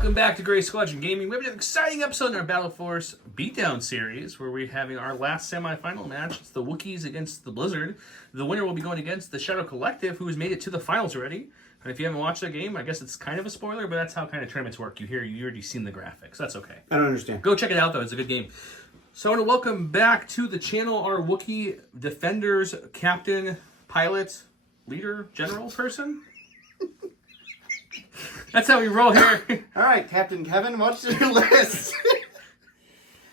Welcome back to Gray Squadron Gaming. We have an exciting episode in our Battle Force Beatdown series where we're having our last semifinal match. It's the Wookiees against the Blizzard. The winner will be going against the Shadow Collective, who has made it to the finals already. And if you haven't watched that game, I guess it's kind of a spoiler, but that's how kind of tournaments work. You already seen the graphics. That's okay. I don't understand. Go check it out, though. It's a good game. So I want to welcome back to the channel our Wookie Defenders captain, pilot, leader, general person. That's how we roll here. All right, Captain Kevin, what's your list?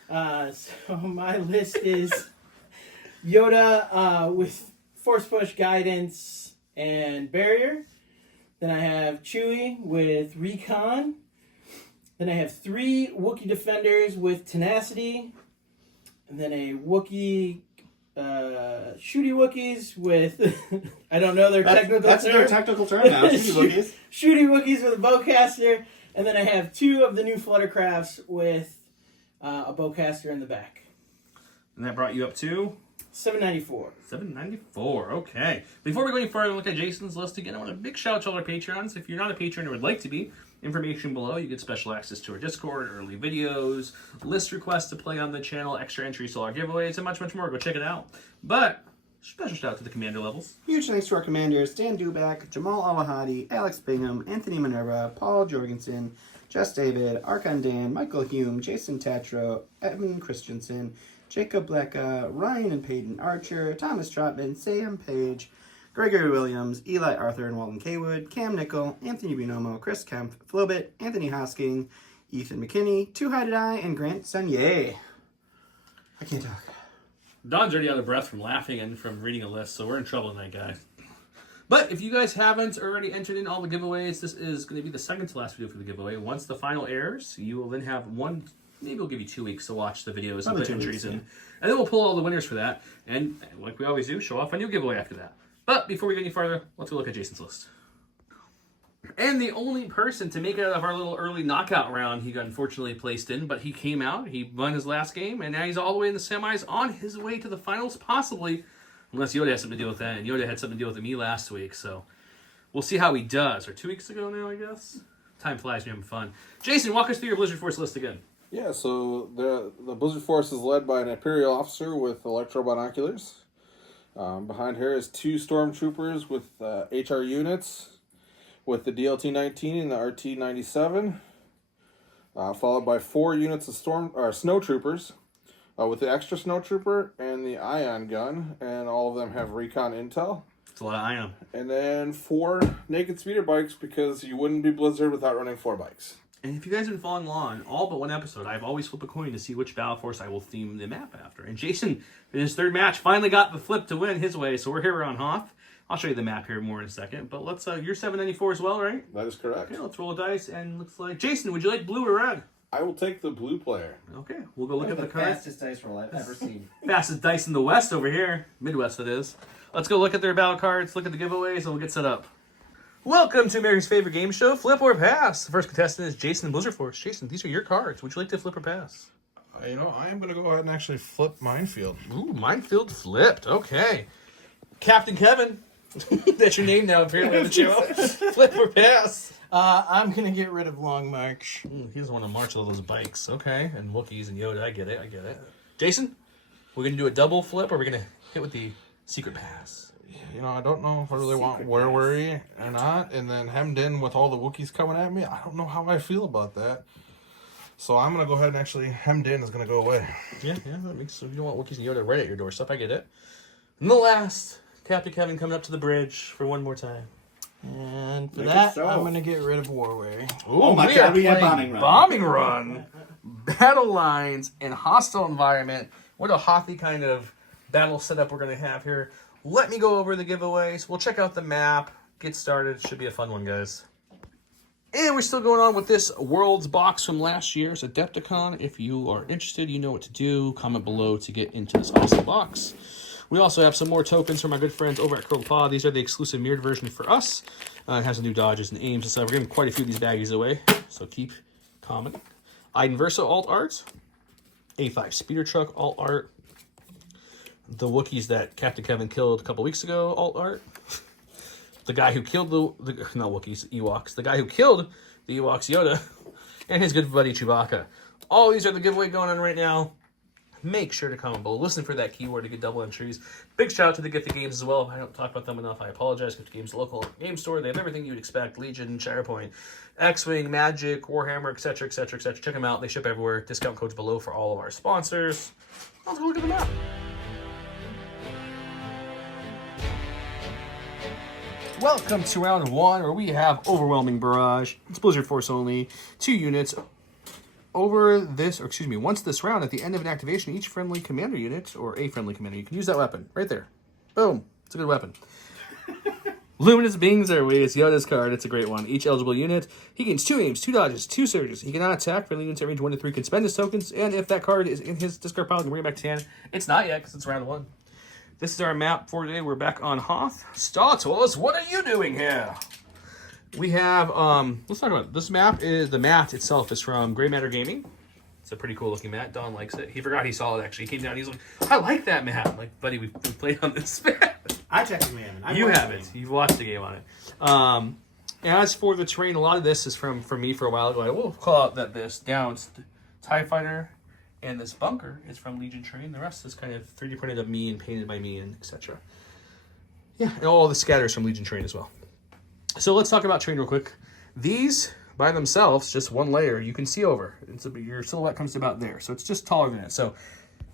So my list is Yoda with Force Push, Guidance, and Barrier. Then I have Chewie with Recon. Then I have 3 Wookie Defenders with Tenacity. And then a Wookie... Shooty Wookiees with, I don't know their technical term. That's their technical term now, Shooty Wookiees. Shooty Wookiees with a Bowcaster, and then I have 2 of the new Fluttercrafts with a Bowcaster in the back. And that brought you up to? $794. $794, okay. Before we go any further and look at Jason's list again, I want a big shout out to all our Patreons. If you're not a patron or would like to be, information below. You get special access to our Discord, early videos, list requests to play on the channel, extra entries to our giveaways, and much, much more. Go check it out. But special shout out to the commander levels. Huge thanks to our commanders, Dan Dubak, Jamal Alahadi, Alex Bingham, Anthony Minerva, Paul Jorgensen, Jess David, Archon Dan, Michael Hume, Jason Tatro, Evan Christensen, Jacob Blecka, Ryan and Peyton Archer, Thomas Trotman, Sam Page, Gregory Williams, Eli Arthur and Walton Kaywood, Cam Nickel, Anthony Binomo, Chris Kemp, Flobit, Anthony Hosking, Ethan McKinney, Too High to Die, and Grant Sonier. I can't talk. Don's already out of breath from laughing and from reading a list, so we're in trouble tonight, guys. But if you guys haven't already entered in all the giveaways, this is going to be the second to last video for the giveaway. Once the final airs, you will then have one, maybe we'll give you 2 weeks to watch the videos and put entries in. And then we'll pull all the winners for that. And like we always do, show off a new giveaway after that. But before we go any farther, let's go look at Jason's list. And the only person to make it out of our little early knockout round, he got unfortunately placed in, but he came out, he won his last game, and now he's all the way in the semis, on his way to the finals, possibly, unless Yoda has something to deal with that, and Yoda had something to deal with me last week, so we'll see how he does. Or 2 weeks ago now, I guess? Time flies, we're having fun. Jason, walk us through your Blizzard Force list again. Yeah, so the Blizzard Force is led by an Imperial officer with electro binoculars. Behind her is 2 Stormtroopers with HR units, with the DLT-19 and the RT-97, followed by 4 units of Snow Troopers, with the extra Snow Trooper and the Ion gun, and all of them have recon intel. It's a lot of Ion. And then 4 naked speeder bikes, because you wouldn't be Blizzard without running 4 bikes. And if you guys have been following along, all but one episode, I've always flipped a coin to see which Battle Force I will theme the map after. And Jason, in his 3rd match, finally got the flip to win his way, so we're here on Hoth. I'll show you the map here more in a second, but let's, you're 794 as well, right? That is correct. Okay, let's roll a dice, and looks like, Jason, would you like blue or red? I will take the blue player. Okay, we'll go look at the cards. Fastest dice roll I've ever seen. Fastest dice in the West over here. Midwest, it is. Let's go look at their battle cards, look at the giveaways, and we'll get set up. Welcome to America's favorite game show, Flip or Pass. The first contestant is Jason in Blizzard Force. Jason, these are your cards. Would you like to flip or pass? I am going to go ahead and actually flip Minefield. Ooh, Minefield flipped. Okay. Captain Kevin. That's your name now, apparently, on the channel. Flip or pass? I'm going to get rid of Long March. He doesn't want to march all those bikes. Okay. And Wookiees and Yoda. I get it. Jason, we're going to do a double flip, or are we going to hit with the secret pass? I don't know if I really want Where Were You or not. And then hemmed in with all the Wookiees coming at me, I don't know how I feel about that. So I'm going to go ahead and actually hemmed in is going to go away. Yeah, that makes sense. You don't want Wookiees and Yoda right at your doorstep. I get it. And the last, Captain Kevin coming up to the bridge for one more time. And for that, I'm going to get rid of Warware. Ooh, Oh my God, we had Bombing Run. Battle lines and hostile environment. What a hothy kind of battle setup we're going to have here. Let me go over the giveaways. We'll check out the map. Get started. Should be a fun one, guys. And we're still going on with this Worlds box from last year's Adepticon. If you are interested, you know what to do. Comment below to get into this awesome box. We also have some more tokens from our good friends over at Curl Paw. These are the exclusive mirrored version for us. It has the new dodges and aims and stuff. We're giving quite a few of these baggies away, so keep commenting. Iden Versa alt art. A5 speeder truck alt art. The Wookiees that Captain Kevin killed a couple weeks ago alt art. The guy who killed the not Wookiees, Ewoks. The guy who killed the Ewoks Yoda. and his good buddy Chewbacca. All these are the giveaway going on right now. Make sure to comment below. Listen for that keyword to get double entries. Big shout out to the Gifted Games as well. If I don't talk about them enough, I apologize. Gifted Games, local game store. They have everything you'd expect. Legion, Shatterpoint, X-Wing, Magic, Warhammer, etc., etc., etc. Check them out. They ship everywhere. Discount codes below for all of our sponsors. Let's go look at them out. Welcome to round 1, where we have Overwhelming Barrage. It's Blizzard Force only. 2 units. Once this round, at the end of an activation, each friendly commander unit, or a friendly commander, you can use that weapon. Right there. Boom. It's a good weapon. Luminous Beings Airways, Yoda's card. It's a great one. Each eligible unit, he gains 2 aims, 2 dodges, 2 surges. He cannot attack. Friendly units at range 1 to 3 can spend his tokens, and if that card is in his discard pile, he can bring it back to hand. It's not yet, because it's round 1. This is our map for today. We're back on Hoth. Startos, what are you doing here? We have, let's talk about it. This map is, the mat itself is from Grey Matter Gaming. It's a pretty cool looking mat. Don likes it. He forgot he saw it actually. He came down, he's like, I like that mat. I'm like, buddy, we played on this mat. I technically haven't. You haven't. You've watched the game on it. As for the terrain, a lot of this is from me for a while ago. I will call out that this down TIE Fighter and this bunker is from Legion terrain. The rest is kind of 3D printed of me and painted by me and etc. Yeah, and all the scatters from Legion terrain as well. So let's talk about terrain real quick. These, by themselves, just one layer, you can see over. Your silhouette comes to about there, so it's just taller than it. So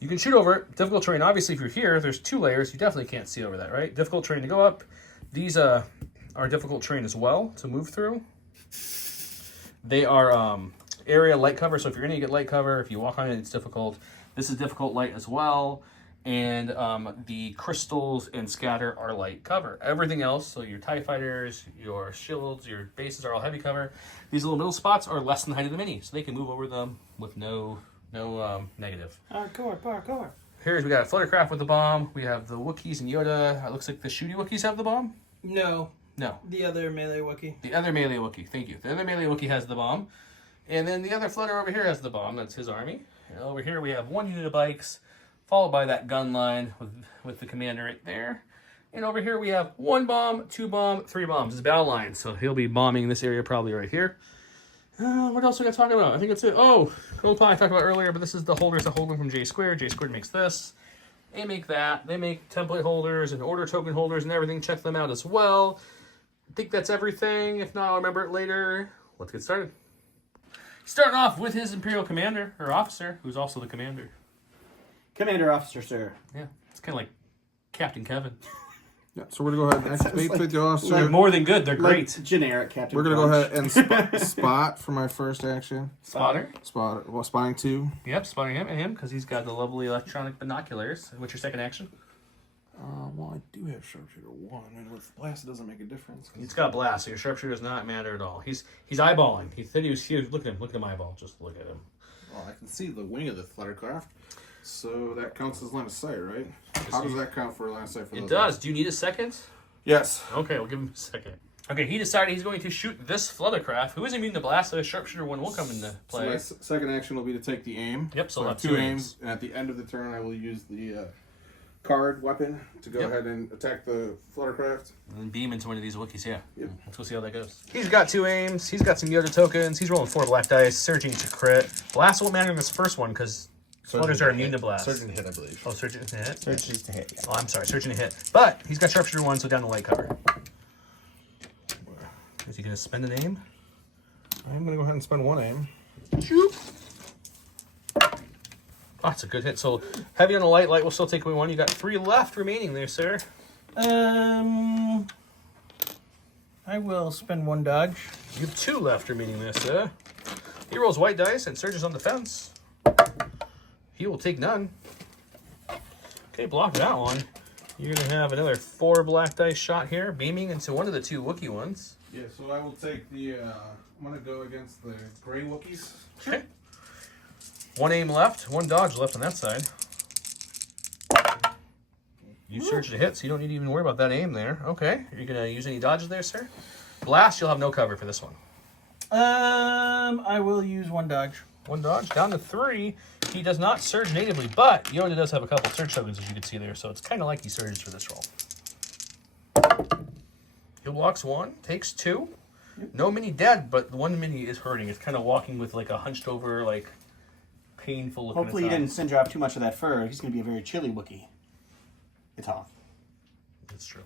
you can shoot over it. Difficult terrain, obviously, if you're here, there's 2 layers. You definitely can't see over that, right? Difficult terrain to go up. These are difficult terrain as well to move through. They are area light cover, so if you're going to get light cover, if you walk on it, it's difficult. This is difficult light as well. And the crystals and scatter are light cover. Everything else, so your TIE Fighters, your shields, your bases are all heavy cover. These little middle spots are less than the height of the mini, so they can move over them with no negative. Parkour. Here's, we got a Fluttercraft with the bomb. We have the Wookiees and Yoda. It looks like the shooty Wookiees have the bomb. No. No. The other melee Wookiee. The other melee Wookiee, thank you. The other melee Wookiee has the bomb. And then the other Flutter over here has the bomb. That's his army. And over here we have 1 unit of bikes, followed by that gun line with the commander right there. And over here we have 1 bomb, 2 bomb, 3 bombs. It's battle line, so he'll be bombing this area probably right here. What else we got to talk about? I think that's it. Oh, Cold Pie I talked about earlier, but this is the holders that hold them from J Squared. J Squared makes this. They make that. They make template holders and order token holders and everything. Check them out as well. I think that's everything. If not, I'll remember it later. Let's get started. Starting off with his Imperial Commander, or Officer, who's also the Commander. Commander Officer, sir. Yeah, it's kind of like Captain Kevin. Yeah, so we're going to go ahead and activate the officer. They're more than good, they're Like great. generic Captain We're going to go Crunch. ahead and spot for my first action. Spotter. Spotting 2. Yep, spotting him, because he's got the lovely electronic binoculars. What's your second action? Well, I do have Sharpshooter 1, and with Blast it doesn't make a difference. He's got blast, so your sharpshooter does not matter at all. He's eyeballing. He said he was huge. Look at him eyeball. Just look at him. Well, I can see the wing of the Fluttercraft, so that counts as line of sight, right? How does that count for line of sight for those? It does. Do you need a second? Yes. Okay, we'll give him a second. Okay, he decided he's going to shoot this Fluttercraft, who is immune to blast, so his sharpshooter 1 will come into play. So my second action will be to take the aim. Yep, so I I'll have have 2 2 aims, and at the end of the turn I will use the card weapon to go ahead and attack the Fluttercraft. And then beam into one of these Wookiees, yeah. Yep. Let's go see how that goes. He's got 2 aims. He's got some Yoda tokens. He's rolling 4 black dice. Surging to crit. Blast won't matter in this first one because Flutters are immune to blast. Surging to hit, I believe. Oh, surging to hit? Search to hit, yeah. Oh, I'm sorry. Surging to hit. But he's got sharpshooter 1, so down to light cover. Is he going to spend an aim? I'm going to go ahead and spend 1 aim. Shoot. Oh, that's a good hit. So heavy on the light will still take away 1. You got 3 left remaining there, sir. I will spend 1 dodge. You have 2 left remaining there, sir. He rolls white dice and surges on defense. He will take none. Okay, block that one. You're going to have another 4 black dice shot here, beaming into one of the 2 Wookiee ones. Yeah, so I will take the, I'm going to go against the Gray Wookiees. Okay. 1 aim left, 1 dodge left on that side. You surge to hit, so you don't need to even worry about that aim there. Okay. Are you going to use any dodges there, sir? Blast, you'll have no cover for this one. I will use 1 dodge. 1 dodge, down to 3. He does not surge natively, but Yoda does have a couple surge tokens, as you can see there, so it's kind of like he surges for this roll. He blocks 1, takes 2. No mini dead, but the one mini is hurting. It's kind of walking with like a hunched over, like painful looking. Hopefully, you didn't singe off too much of that fur. He's going to be a very chilly Wookiee. It's off. That's true.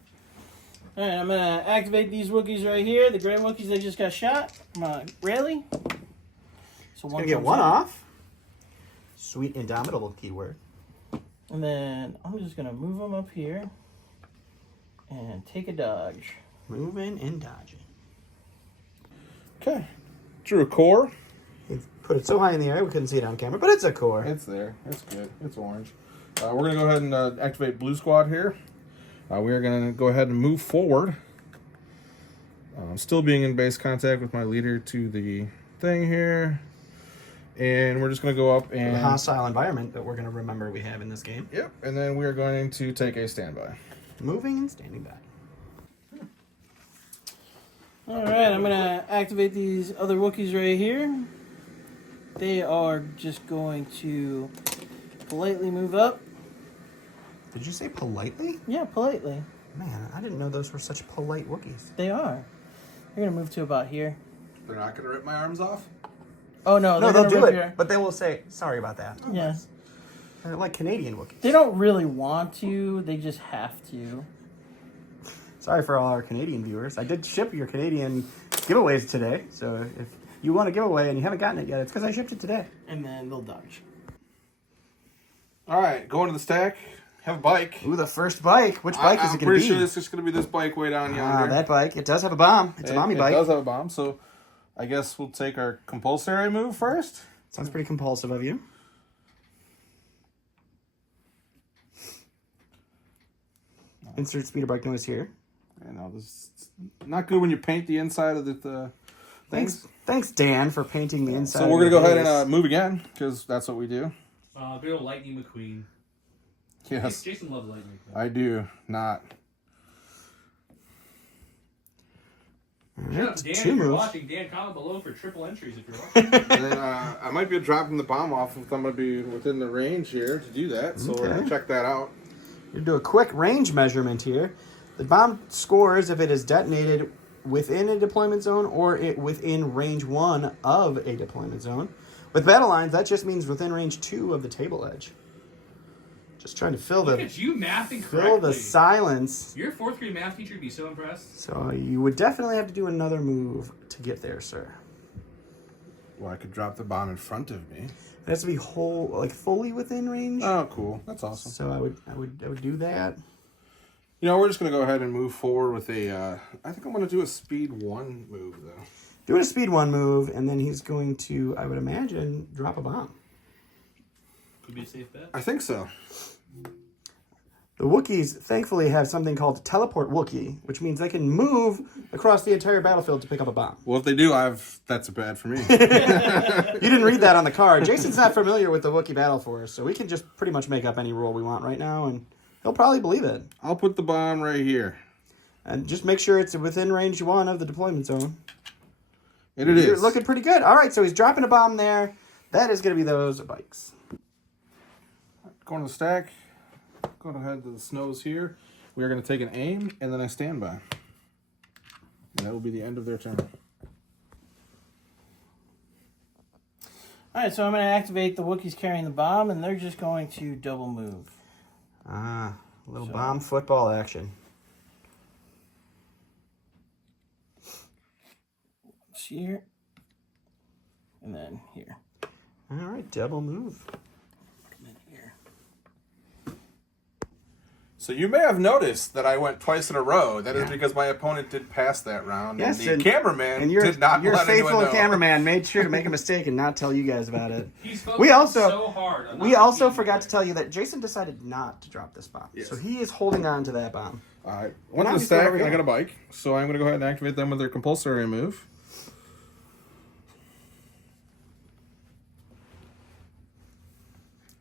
All right, I'm gonna activate these Wookiees right here. The gray Wookiees that just got shot. Come on, rally. So Gonna get one off. Sweet indomitable keyword. And then I'm just gonna move them up here and take a dodge. Moving and dodging. Okay. Drew a core. He put it so high in the air we couldn't see it on camera, but it's a core. It's there. It's good. It's orange. We're going to go ahead and activate Blue Squad here. We are going to go ahead and move forward. Still being in base contact with my leader to the thing here. And we're just going to go up and... The hostile environment that we're going to remember we have in this game. Yep. And then we are going to take a standby. Moving and standing back. All right, I'm gonna activate these other Wookiees right here. They are just going to politely move up. Did you say politely? Yeah, politely. Man, I didn't know those were such polite Wookiees. They are. They're gonna move to about here. They're not going to rip my arms off? Oh no, No, they're they'll gonna do rip it, here. but they will say, sorry about that. Yeah. They're like Canadian Wookiees. They don't really want to. They just have to. Sorry for all our Canadian viewers. I did ship your Canadian giveaways today, so if you want a giveaway and you haven't gotten it yet, it's because I shipped it today. And then they'll dodge. All right. Going to the stack. Have a bike. Ooh, the first bike. Which bike is it going to be? I'm pretty sure this is going to be this bike way down yonder. That bike. It does have a bomb. It's a mommy bike. It does have a bomb, so I guess we'll take our compulsory move first. Sounds pretty compulsive of you. Insert speeder bike noise here. I know this is not good when you paint the inside of the things. Thanks, Dan, for painting the inside. So we're gonna go ahead and move again because that's what we do. Good old Lightning McQueen. Yes, Jason loves Lightning McQueen. I do not. Shut up, Dan, if two you're moves. watching, Dan, comment below for triple entries if you're watching. And then I might be dropping the bomb off if I'm gonna be within the range here to do that. So we're gonna check that out. You do a quick range measurement here. The bomb scores if it is detonated within a deployment zone or within range 1 of a deployment zone. With battle lines, that just means within range 2 of the table edge. Just trying to fill Look at you mathing correctly. fill the silence. Your 4th grade math teacher would be so impressed. So you would definitely have to do another move to get there, sir. Well, I could drop the bomb in front of me. It has to be fully within range. Oh, cool. That's awesome. So I would do that. You know, we're just going to go ahead and move forward with a... I think I'm going to do a speed 1 move, though. Doing a speed 1 move, and then he's going to, I would imagine, drop a bomb. Could be a safe bet. I think so. The Wookiees, thankfully, have something called Teleport Wookiee, which means they can move across the entire battlefield to pick up a bomb. Well, if they do, that's bad for me. You didn't read that on the card. Jason's not familiar with the Wookiee Battle Force, so we can just pretty much make up any rule we want right now, and he'll probably believe it. I'll put the bomb right here. And just make sure it's within range 1 of the deployment zone. And it is. You're looking pretty good. All right, so he's dropping a bomb there. That is going to be those bikes. Going to the stack. Going ahead to the snows here. We are going to take an aim and then a standby. And that will be the end of their turn. All right, so I'm going to activate the Wookiees carrying the bomb, and they're just going to double move. Ah, a little bomb football action. Here. And then here. All right, double move. And then here. So you may have noticed that I went twice in a row. That is because my opponent did pass that round. Yes, and the cameraman did not your let anyone faithful know. cameraman made sure to make a mistake and not tell you guys about it. He's focused We also so hard on we not also being forgot there. to tell you that Jason decided not to drop this bomb. Yes. So he is holding on to that bomb. All right. One Now to the he's going stack, over and I here. got a bike. So I'm going to go ahead and activate them with their compulsory move.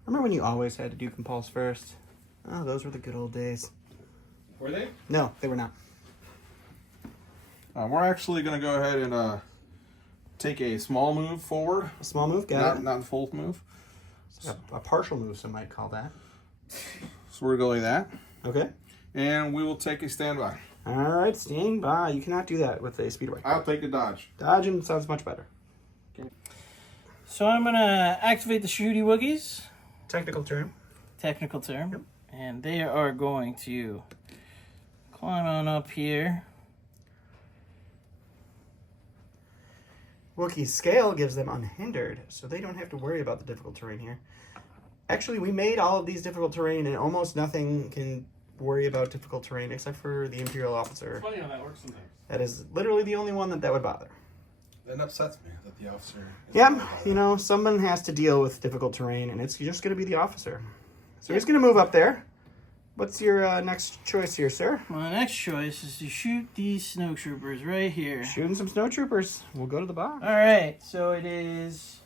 Remember when you always had to do compulse first? Oh, those were the good old days. Were they? No, they were not. We're actually going to go ahead and take a small move forward. A small move, got it. Not a full move. A partial move, some might call that. So we're going to go like that. Okay. And we will take a standby. All right, stand by. You cannot do that with a Speedway. I'll take a dodge. Dodging sounds much better. So I'm going to activate the Shooty Wookies. Technical term. Technical term. Yep. And they are going to climb on up here. Wookiee's scale gives them unhindered, so they don't have to worry about the difficult terrain here. Actually, we made all of these difficult terrain, and almost nothing can worry about difficult terrain except for the Imperial Officer. It's funny how that works sometimes. That is literally the only one that would bother. That upsets me that the officer. Yeah, you know, someone has to deal with difficult terrain, and it's just going to be the officer. So he's going to move up there. What's your next choice here, sir? My next choice is to shoot these snow troopers right here. Shooting some snow troopers. We'll go to the box. All right, so it is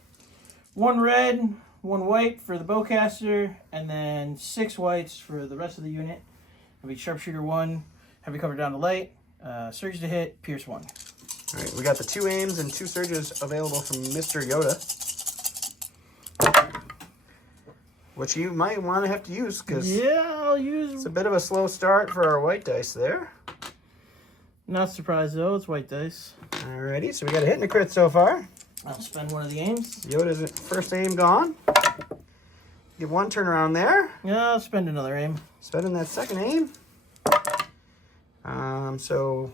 1 red, 1 white for the bowcaster, and then 6 whites for the rest of the unit. It'll be sharpshooter 1, heavy cover down to light, surge to hit, pierce 1. All right, we got the 2 aims and 2 surges available from Mr. Yoda, which you might want to have to use because Yeah, I'll use. it's a bit of a slow start for our white dice there. Not surprised though, it's white dice. Alrighty, so we got a hit and a crit so far. I'll spend one of the aims. Yoda's first aim gone. Get 1 turnaround there. Yeah, I'll spend another aim. Spending that second aim. So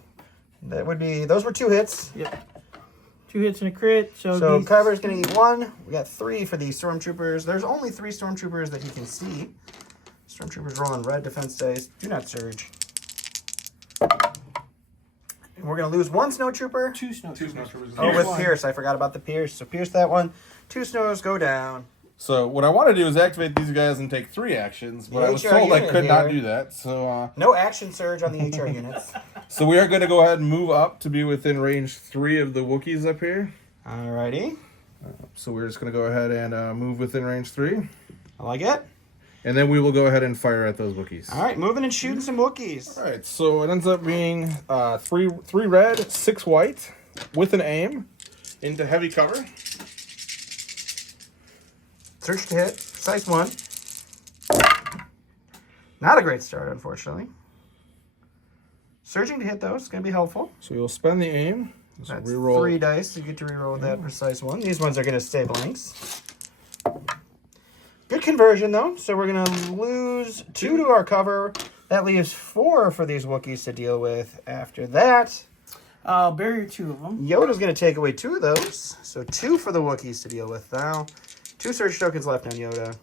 that would be, those were 2 hits. Yep. 2 hits and a crit. So cover's going to eat 1. We got 3 for the stormtroopers. There's only 3 stormtroopers that you can see. Stormtroopers rolling red defense dice. Do not surge. And we're going to lose 1 snowtrooper. 2 snow troopers. Oh, with One. Pierce. I forgot about the Pierce. So Pierce that one. 2 snows go down. So what I want to do is activate these guys and take 3 actions, but The I was HR told I unit could not here. do that. So No action surge on the HR units. so we are going to go ahead and move up to be within range 3 of the Wookiees up here. Alrighty. So we're just going to go ahead and move within range 3. I like it. And then we will go ahead and fire at those Wookiees. All right, moving and shooting some Wookiees. All right, so it ends up being 3 red, 6 white, with an aim into heavy cover. Search to hit. Precise 1. Not a great start, unfortunately. Surging to hit, though, is going to be helpful. So we will spend the aim. So That's reroll. 3 dice. You get to reroll with that precise 1. These ones are going to stay blanks. Good conversion, though. So we're going to lose 2 to our cover. That leaves 4 for these Wookiees to deal with. After that, I'll bury 2 of them. Yoda's going to take away 2 of those. So 2 for the Wookiees to deal with now. 2 surge tokens left on Yoda.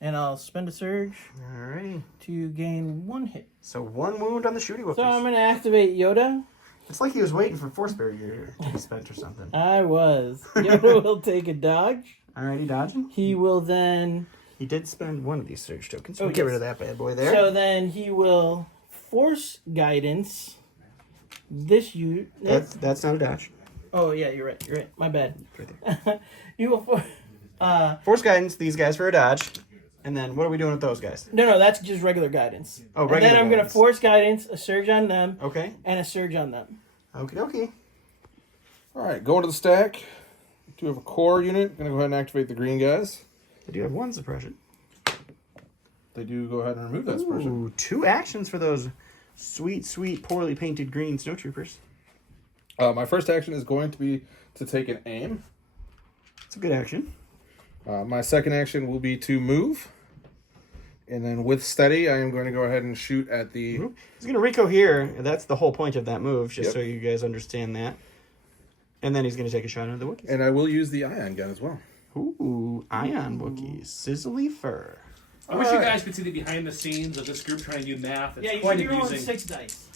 And I'll spend a surge Alrighty. to gain 1 hit. So 1 wound on the shooty Wookiees. So I'm going to activate Yoda. It's like he was waiting for Force Barrier to be spent or something. I was. Yoda will take a dodge. Alrighty, dodging. He will then... He did spend 1 of these surge tokens. So Oh, we'll get yes. rid of that bad boy there. So then he will force guidance this unit. That's not a dodge. Oh, yeah, you're right. You're right. My bad. Right there. You will Force guidance, these guys for a dodge. And then what are we doing with those guys? No, that's just regular guidance. Oh, And regular then I'm going to guidance. force guidance, a surge on them, Okay. and a surge on them. Okie dokie. All right, going to the stack. Do have a core unit. Going to go ahead and activate the green guys. They do have 1 suppression. They do go ahead and remove that suppression. Ooh, 2 actions for those sweet, sweet, poorly painted green snowtroopers. My first action is going to be to take an aim. It's a good action. My second action will be to move. And then with steady, I am going to go ahead and shoot at the... He's going to Rico here. That's the whole point of that move, just Yep. so you guys understand that. And then he's going to take a shot at the Wookiees. And I will use the ion gun as well. Ooh, Ion Wookiees. Sizzly fur. I wish you guys could see the behind the scenes of this group trying to do math. It's Yeah, you quite should be rolling amusing. 6 dice.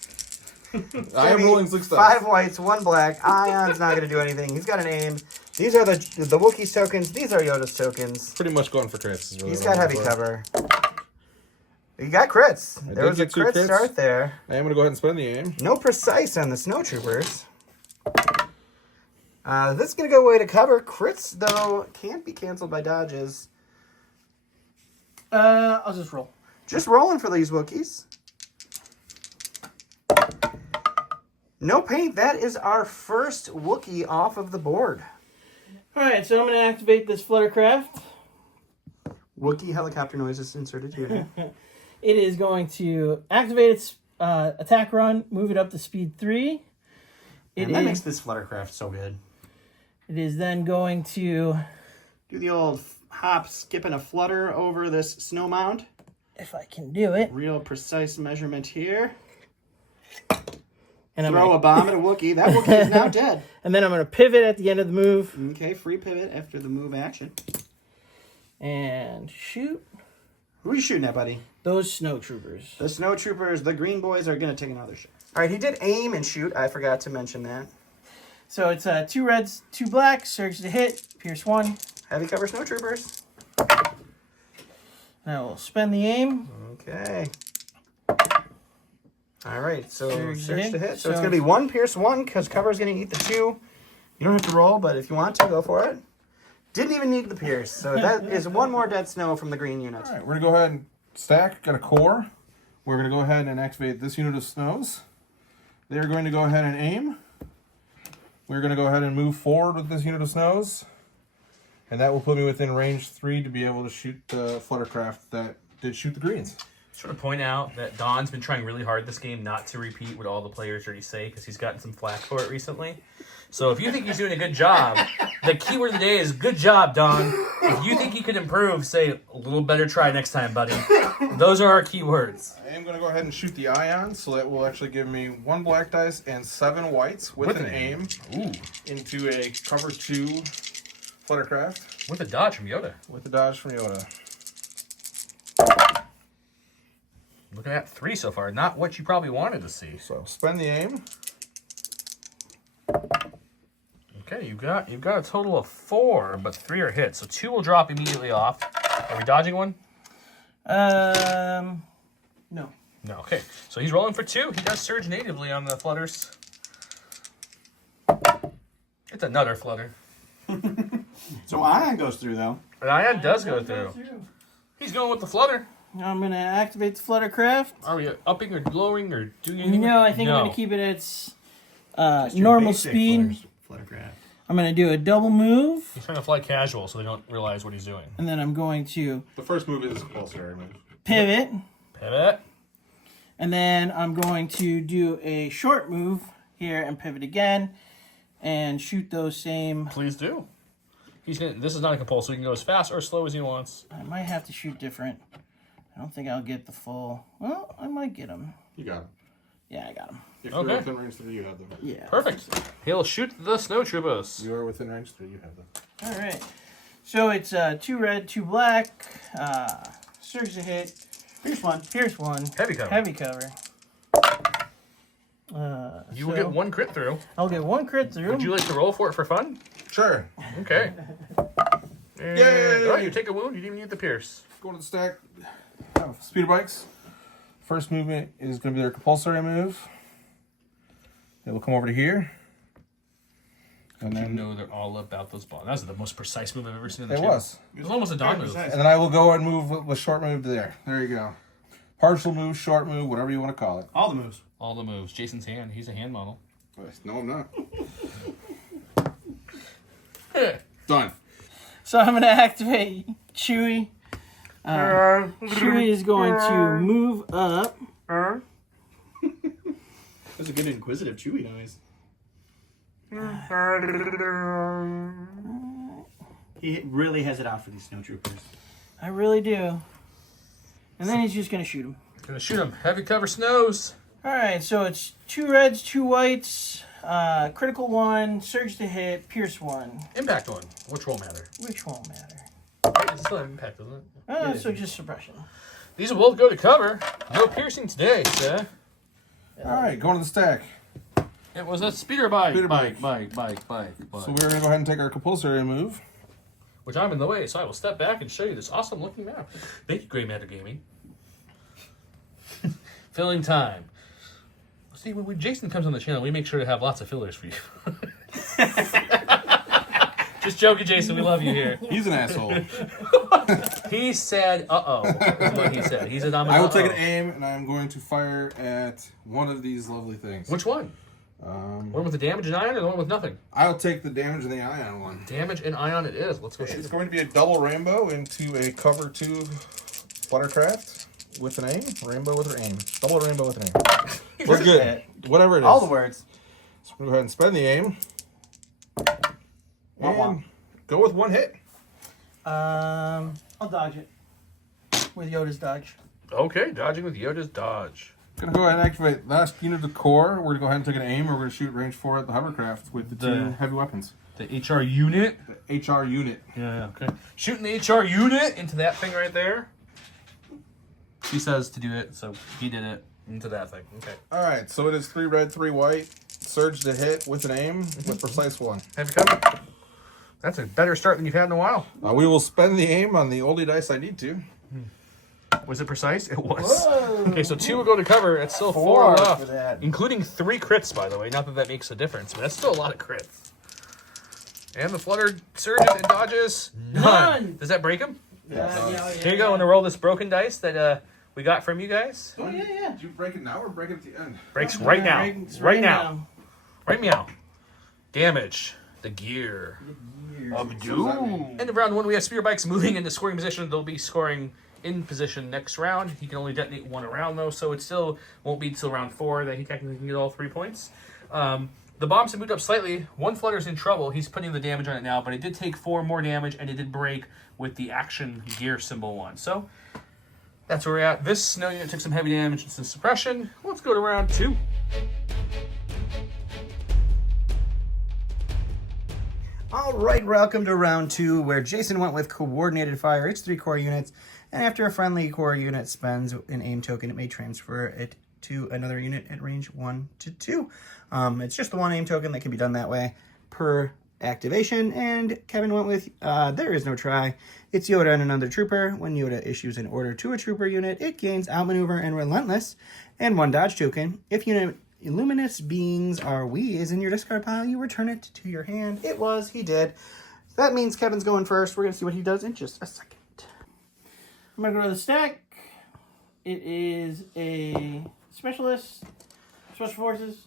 I am rolling 6 dice. 5 whites, 1 black. Ion's not going to do anything. He's got an aim. These are the Wookiees tokens. These are Yoda's tokens. Pretty much going for crits. Is really He's what got I'm heavy going for. cover. You got crits. I There did was a get 2 crit crits. start there. I am going to go ahead and spend the aim. No precise on the snowtroopers. This is going to go away to cover. Crits, though, can't be canceled by dodges. I'll just roll. Just rolling for these Wookiees. No paint. That is our first Wookiee off of the board. Alright, so I'm going to activate this Fluttercraft. Wookiee helicopter noises inserted here. It is going to activate its attack run, move it up to speed 3. And that makes this Fluttercraft so good. It is then going to do the old hop, skip, and a flutter over this snow mound. If I can do it. Real precise measurement here. And throw a bomb at a Wookiee. That Wookiee is now dead. And then I'm going to pivot at the end of the move. Okay, free pivot after the move action. And shoot. Who are you shooting at, buddy? Those snow troopers. The snow troopers, the green boys, are going to take another shot. All right, he did aim and shoot. I forgot to mention that. So it's 2 reds, 2 blacks, surge to hit, pierce 1. Heavy cover snow troopers. Now we'll spend the aim. Okay. All right, so Surge to hit. So it's going to be 1 pierce 1 because cover is going to eat the 2. You don't have to roll, but if you want to, go for it. Didn't even need the pierce. So that is 1 more dead snow from the green unit. All right, we're going to go ahead and stack. Got a core. We're going to go ahead and activate this unit of snows. They're going to go ahead and aim. We're going to go ahead and move forward with this unit of snows. And that will put me within range 3 to be able to shoot the Fluttercraft that did shoot the greens. Sort of point out that Don's been trying really hard this game not to repeat what all the players already say because he's gotten some flack for it recently. So if you think he's doing a good job, the keyword of the day is good job, Don. If you think he could improve, say a little better try next time, buddy. Those are our keywords. I am going to go ahead and shoot the ion, so that will actually give me 1 black dice and 7 whites with an aim. Ooh. Into a cover 2 Fluttercraft. With a dodge from Yoda. With a dodge from Yoda. Looking at 3 so far. Not what you probably wanted to see. So spend the aim. Okay, you've got a total of 4, but 3 are hits. So 2 will drop immediately off. Are we dodging one? No. No. Okay. So he's rolling for 2. He does surge natively on the flutters. It's another flutter. So ion goes through though. An ion does go through. He's going with the flutter. I'm going to activate the Fluttercraft. Are we upping or lowering or doing anything? No, I think I'm going to keep it at its normal speed. Fluttercraft. I'm going to do a double move. He's trying to fly casual so they don't realize what he's doing. And then I'm going to The first move is compulsory move. pivot. Pivot. And then I'm going to do a short move here and pivot again. And shoot those same. Please do. This is not a compulsory. He can go as fast or as slow as he wants. I might have to shoot different. I don't think I'll get the full. Well, I might get them. You got him. Yeah, I got them. If Okay. you're within range 3, you have them. Yeah. Perfect. He'll shoot the snow troopers. You are within range 3, you have them. All right. So it's 2 red, 2 black. Surge to hit. Pierce 1. Pierce 1. Heavy cover. Heavy cover. You will get 1 crit through. I'll get 1 crit through. Would you like to roll for it for fun? Sure. Okay. And, Yay! oh, you take a wound. You didn't even need the pierce. Go to the stack. Speeder bikes. First movement is going to be their compulsory move. They will come over to here. And You then know they're all about those balls. That was the most precise move I've ever seen in the it channel. was. It was almost a Don move. precise. And then I will go and move the short move there. There you go. Partial move, short move, whatever you want to call it. All the moves. All the moves. Jason's hand. He's a hand model. No, I'm not. Done. So I'm going to activate Chewie. Chewie is going to move up. That's a good inquisitive Chewie noise. He really has it out for these snow troopers. I really do. And then he's just going to shoot him. Gonna shoot him. Heavy cover snows. All right, so it's 2 reds, 2 whites, critical 1, surge to hit, pierce 1. Impact one. Which won't matter. Which won't matter. It's still an impact, isn't it? So just suppression. These will both go to cover. No piercing today, sir. All right, going to the stack. It was a speeder bike. Speeder bike. So we're going to go ahead and take our compulsory move. Which I'm in the way, so I will step back and show you this awesome looking map. Thank you, Grey Matter Gaming. Filling time. See, when Jason comes on the channel, we make sure to have lots of fillers for you. Just joking, Jason. We love you here. He's an asshole. He said, "Uh-oh," is what he said. He's a dominant. I will take an aim, and I'm going to fire at one of these lovely things. Which one? One with the damage and ion, or the one with nothing? I'll take the damage and the ion one. Damage and ion it is. Let's go shoot It's it. going to be a double rainbow into a cover 2 Fluttercraft. with an aim. Rainbow with an aim. Double rainbow with an aim. We're good. it. Whatever it is. All the words. So we'll go ahead and spend the aim. And go with one hit. I'll dodge it with Yoda's dodge. Okay, dodging with Yoda's dodge. Gonna go ahead and activate last unit of the core. We're gonna go ahead and take an aim. We're gonna shoot range 4 at the hovercraft with the two heavy weapons. The HR unit. The HR unit. Yeah, okay. Shooting the HR unit into that thing right there. He says to do it, so he did it into that thing. Okay. All right, so it is 3 red, 3 white. Surge to hit with an aim with precise 1. Have you come? That's a better start than you've had in a while. We will spend the aim on the oldie dice I need to. Was it precise? It was. Whoa. Okay, so 2 will go to cover. It's still 4 4 left. for that. Including 3 crits, by the way. Not that that makes a difference, but that's still a lot of crits. And the flutter surges and dodges. None. Does that break him? Yeah, Here you go. Want to roll this broken dice that we got from you guys? Oh, yeah. Did you break it now or break it at the end? Breaks right now. Breaks Right now. Right meow. Damage. The gear of does that doom. mean? End of round 1, we have spear bikes moving into scoring position. They'll be scoring in position next round. He can only detonate 1 around though, so it still won't be until round 4 that he technically can get all 3 points. The bombs have moved up slightly. 1 flutter's in trouble. He's putting the damage on it now, but it did take 4 more damage, and it did break with the action gear symbol 1. So that's where we're at. This snow unit took some heavy damage and some suppression. Let's go to round 2. All right, welcome to round 2, where Jason went with coordinated fire. It's 3 core units, and after a friendly core unit spends an aim token, it may transfer it to another unit at range 1 to 2. It's just the 1 aim token that can be done that way per activation, and Kevin went with there is no try. It's Yoda and another trooper. When Yoda issues an order to a trooper unit, it gains outmaneuver and relentless, and 1 dodge token. If unit Illuminous Beings are we is in your discard pile, you return it to your hand. It was, he did. That means Kevin's going first. We're going to see what he does in just a second. I'm going to go to the stack. It is a specialist, special forces.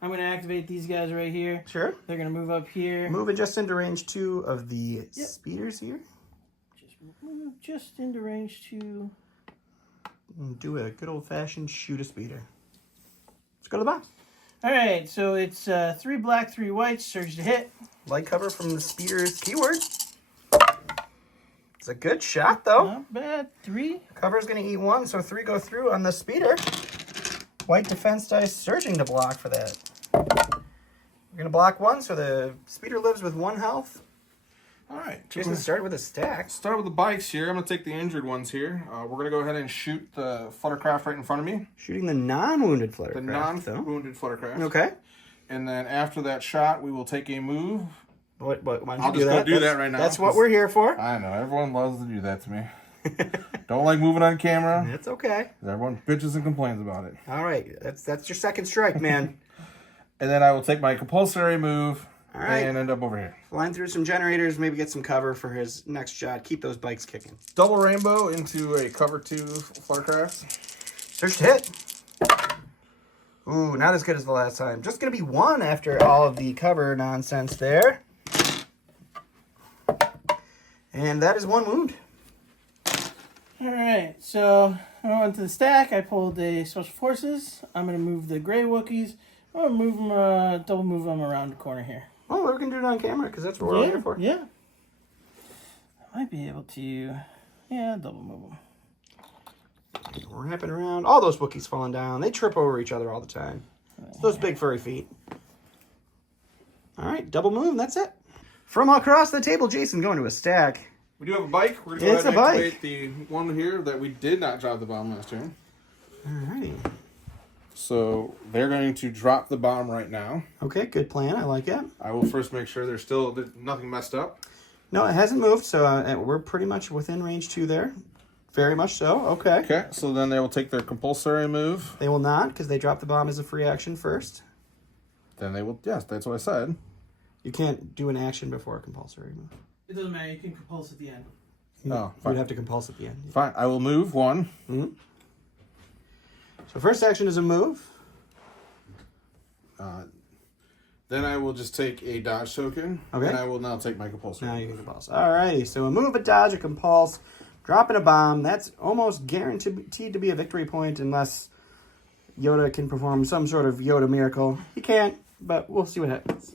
I'm going to activate these guys right here. Sure. They're going to move up here. Moving just into range 2 of the speeders here. Just move just into range 2. And do a good old-fashioned shoot a speeder. Let's go to the box. All right, so it's 3 black, 3 white, surge to hit. Light cover from the speeder's keyword. It's a good shot, though. Not bad. 3. Cover's going to eat 1, so 3 go through on the speeder. White defense dice surging to block for that. We're going to block 1, so the speeder lives with 1 health. All right. Jason started with a stack. Start with the bikes here. I'm going to take the injured ones here. We're going to go ahead and shoot the fluttercraft right in front of me. Shooting the non-wounded fluttercraft. The non-wounded fluttercraft. Okay. And then after that shot, we will take a move. Why don't you I'll do just that? go do that right now. That's what we're here for. I know. Everyone loves to do that to me. Don't like moving on camera. That's okay. Everyone bitches and complains about it. All right. That's your second strike, man. And then I will take my compulsory move All right. and end up over here. Flying through some generators, maybe get some cover for his next shot. Keep those bikes kicking. Double rainbow into a cover 2 fluttercraft. Search to hit. Ooh, not as good as the last time. Just going to be 1 after all of the cover nonsense there. And that is 1 wound. All right, so I went to the stack. I pulled a special forces. I'm going to move the gray Wookiees. I'm going to move them, double move them around the corner here. Oh, we're going to do it on camera because that's what we're all here for. Yeah. I might be able to, double move them. Wrapping around. All those Wookiees falling down. They trip over each other all the time. Those big furry feet. All right, double move. That's it. From across the table, Jason going to a stack. We do have a bike. We're going to go It's ahead and a bike. activate the one here that we did not drop the bomb last turn. All righty. So they're going to drop the bomb right now. Okay, good plan. I like it. I will first make sure there's nothing messed up. No, it hasn't moved, so we're pretty much within range 2 there. Very much so. Okay. Okay, so then they will take their compulsory move. They will not, because they dropped the bomb as a free action first. Then they will, yes, that's what I said. You can't do an action before a compulsory move. It doesn't matter. You can compulse at the end. Oh, You'd fine. have to compulse at the end. Fine, I will move 1. Mm-hmm. So first action is a move. Then I will just take a dodge token. Okay. And I will now take my compulsory Now move. you can compulse. Alrighty, so a move, a dodge, a compulse. dropping a bomb. That's almost guaranteed to be a victory point unless Yoda can perform some sort of Yoda miracle. He can't, but we'll see what happens.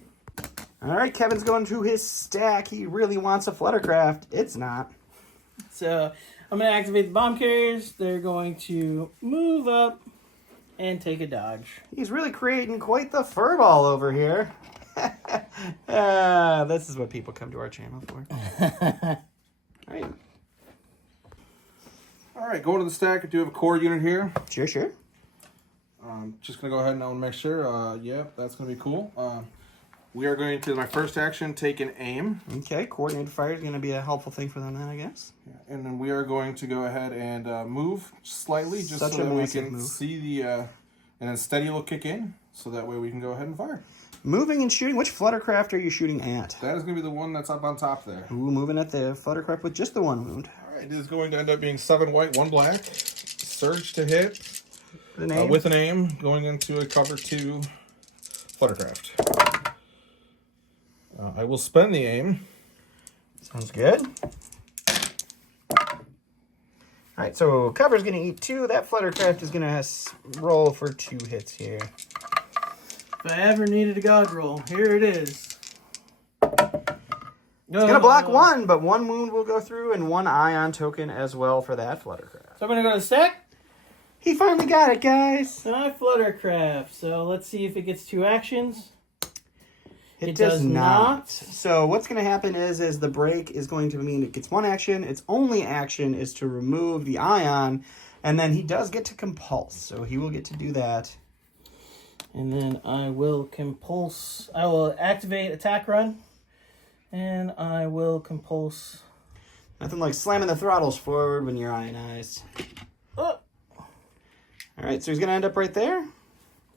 All right, Kevin's going to his stack. He really wants a Fluttercraft. It's not. So I'm going to activate the bomb carriers. They're going to move up and take a dodge. He's really creating quite the furball over here. This is what people come to our channel for. Right. All right, going to the stack. I do have a core unit here. Sure. Just going to go ahead and make sure. Yep, that's going to be cool. We are going to, my first action, take an aim. Okay, coordinated fire is going to be a helpful thing for them then, I guess. Yeah, and then we are going to go ahead and move slightly just Such so a that we massive can move. see the, and then steady will kick in, so that way we can go ahead and fire. Moving and shooting. Which Fluttercraft are you shooting at? That is going to be the one that's up on top there. Ooh, moving at the Fluttercraft with just the one wound. All right, it is going to end up being 7 white, 1 black. Surge to hit. The name? With an aim, going into a cover 2 Fluttercraft. I will spend the aim. Sounds good. Alright, so cover's going to eat 2. That Fluttercraft is going to roll for 2 hits here. If I ever needed a god roll, here it is. It's going to block 1, but 1 wound will go through and 1 ion token as well for that Fluttercraft. So I'm going to go to the stack. He finally got it, guys. My Fluttercraft. So let's see if it gets 2 actions. It does not. So what's going to happen is the break is going to mean it gets 1 action. Its only action is to remove the ion, and then he does get to compulse. So he will get to do that. And then I will compulse. I will activate attack run. And I will compulse. Nothing like slamming the throttles forward when you're ionized. Oh. All right, so he's going to end up right there.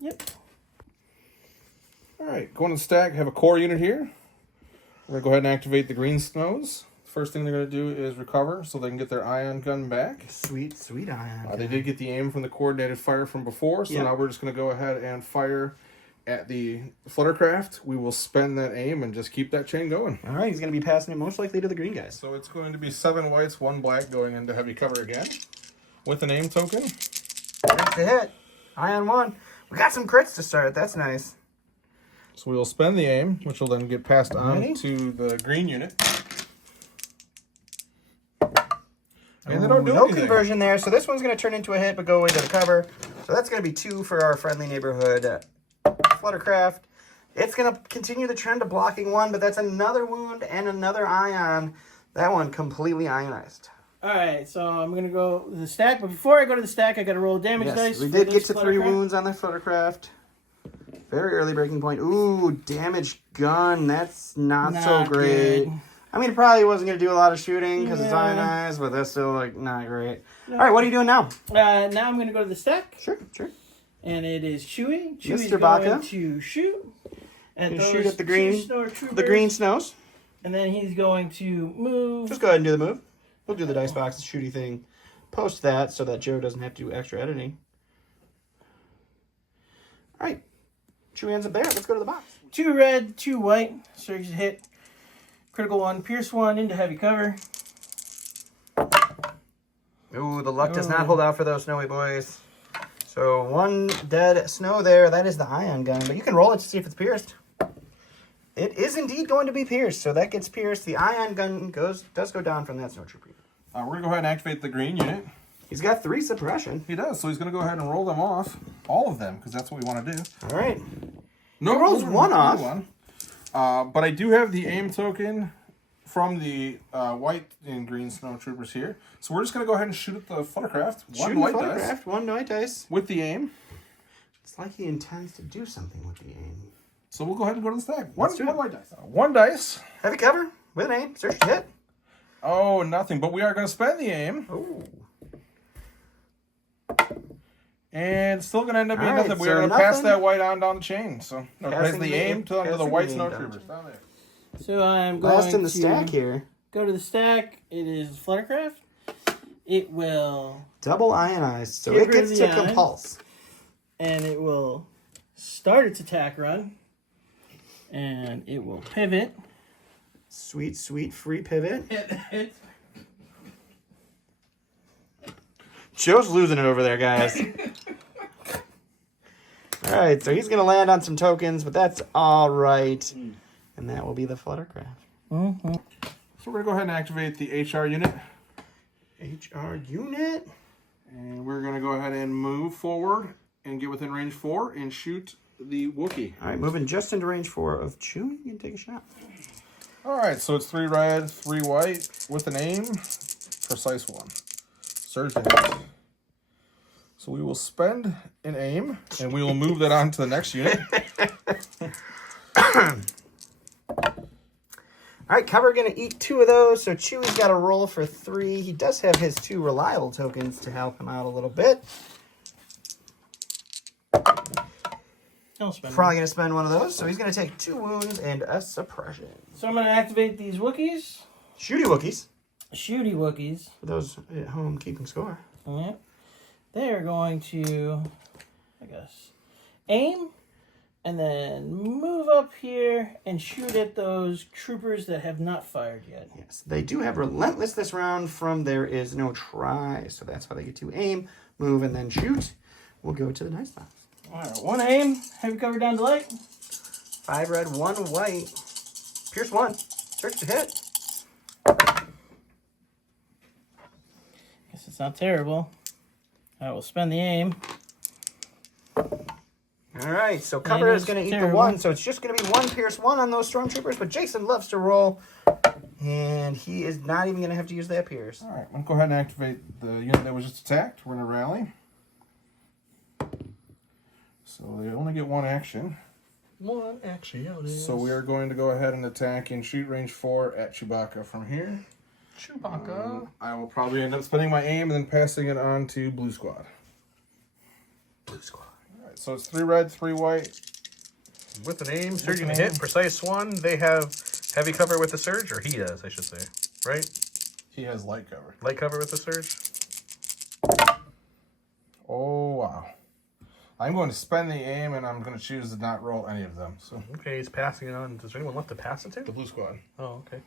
Yep. All right, going to the stack, have a core unit here. We're going to go ahead and activate the green snows. First thing they're going to do is recover so they can get their ion gun back. Sweet ion. They did get the aim from the coordinated fire from before, so now we're just going to go ahead and fire at the Fluttercraft. We will spend that aim and just keep that chain going. All right, he's going to be passing it most likely to the green guys. So it's going to be 7 whites, 1 black going into heavy cover again with an aim token. That's the hit. Ion 1. We got some crits to start. That's nice. So we will spend the aim, which will then get passed on Ready? to the green unit. And Ooh, they don't do no anything. conversion there. So this one's going to turn into a hit, but go into the cover. So that's going to be 2 for our friendly neighborhood Fluttercraft. It's going to continue the trend of blocking 1, but that's another wound and another ion. That one completely ionized. Alright, so I'm going to go to the stack. But before I go to the stack, I got to roll damage dice. We for did this get to 3 Fluttercraft. wounds on the Fluttercraft. Very early breaking point. Ooh, damage gun. That's not so great. Good. I mean, it probably wasn't going to do a lot of shooting because it's Yeah. ionized, but that's still, like, not great. All right, what are you doing now? Now I'm going to go to the stack. Sure. And it is Chewy. Chewy's Mr. going Baka. to shoot. And You those shoot at the 2 green- snowtroopers. The green snows. And then he's going to move. Just go ahead and do the move. We'll do the dice boxes shooty thing. Post that so that Joe doesn't have to do extra editing. All right. Chewy ends up there. Let's go to the box. 2 red, 2 white. Surge to hit. Critical 1, pierce 1 into heavy cover. Ooh, the luck does not hold out for those snowy boys. So 1 dead snow there. That is the ion gun. But you can roll it to see if it's pierced. It is indeed going to be pierced. So that gets pierced. The ion gun does go down from that snowtrooper. We're going to go ahead and activate the green unit. He's got 3 suppression. He does, so he's going to go ahead and roll them off. All of them, because that's what we want to do. All right. No, He rolls 1 off. But I do have the aim token from the white and green snowtroopers here. So we're just going to go ahead and shoot at the Fluttercraft. 1 Shooting white Fluttercraft, dice 1 white dice. with the aim. It's like he intends to do something with the aim. So we'll go ahead and go to the stack. Let's do it. 1 white dice. 1 dice. Heavy cover with an aim. Search to hit. Oh, nothing. But we are going to spend the aim. Ooh. And it's still going to end up being All right, nothing. so We're going to pass nothing. that white on down the chain. So pass Passing the the aim aim- to the passing white the aim down. snowtroopers down there. So I'm going Last in the to stack here. go to the stack. It is Fluttercraft. It will, Double ionized. So Get it rid of gets the to ion. compulse. and it will start its attack run. And it will pivot. Sweet free pivot. Joe's losing it over there, guys. All right, so he's going to land on some tokens, but that's all right. And that will be the Fluttercraft. Mm-hmm. So we're going to go ahead and activate the HR unit. HR unit. And we're going to go ahead and move forward and get within range 4 and shoot the Wookiee. All right, moving just into range 4 of Chewie. You can take a shot. All right, so it's 3 red, 3 white with an aim. Precise 1. Surge to hit. So we will spend an aim, and we will move that on to the next unit. All right, cover going to eat 2 of those, so Chewie's got to roll for 3. He does have his 2 reliable tokens to help him out a little bit. I'll spend Probably going to spend one of those, so he's going to take 2 wounds and a suppression. So I'm going to activate these Wookiees. Shooty Wookiees. Shooty Wookiees. For those at home keeping score. Yep. They are going to, I guess, aim and then move up here and shoot at those troopers that have not fired yet. Yes, they do have Relentless this round from There Is No Try, so that's why they get to aim, move, and then shoot. We'll go to the dice box. All right, 1 aim, heavy cover down to light. 5 red, 1 white. Pierce 1. Search to hit. Guess it's not terrible. I will spend the aim. All right, so cover is going to eat the 1, so it's just going to be 1 Pierce 1 on those Stormtroopers, but Jason loves to roll, and he is not even going to have to use that Pierce. All right, I'm going to go ahead and activate the unit that was just attacked. We're going to rally. So they only get 1 action. 1 action. So we are going to go ahead and attack and shoot range 4 at Chewbacca from here. Chewbacca. I will probably end up spending my aim and then passing it on to Blue Squad. Blue Squad. All right, so it's 3 red, 3 white. With an aim, surging to hit, precise 1. They have heavy cover with the surge, or he does, I should say. Right? He has light cover. Light cover with the surge. Oh, wow. I'm going to spend the aim, and I'm going to choose to not roll any of them. So Okay, he's passing it on. Is there anyone left to pass it to? the Blue Squad. Oh, okay.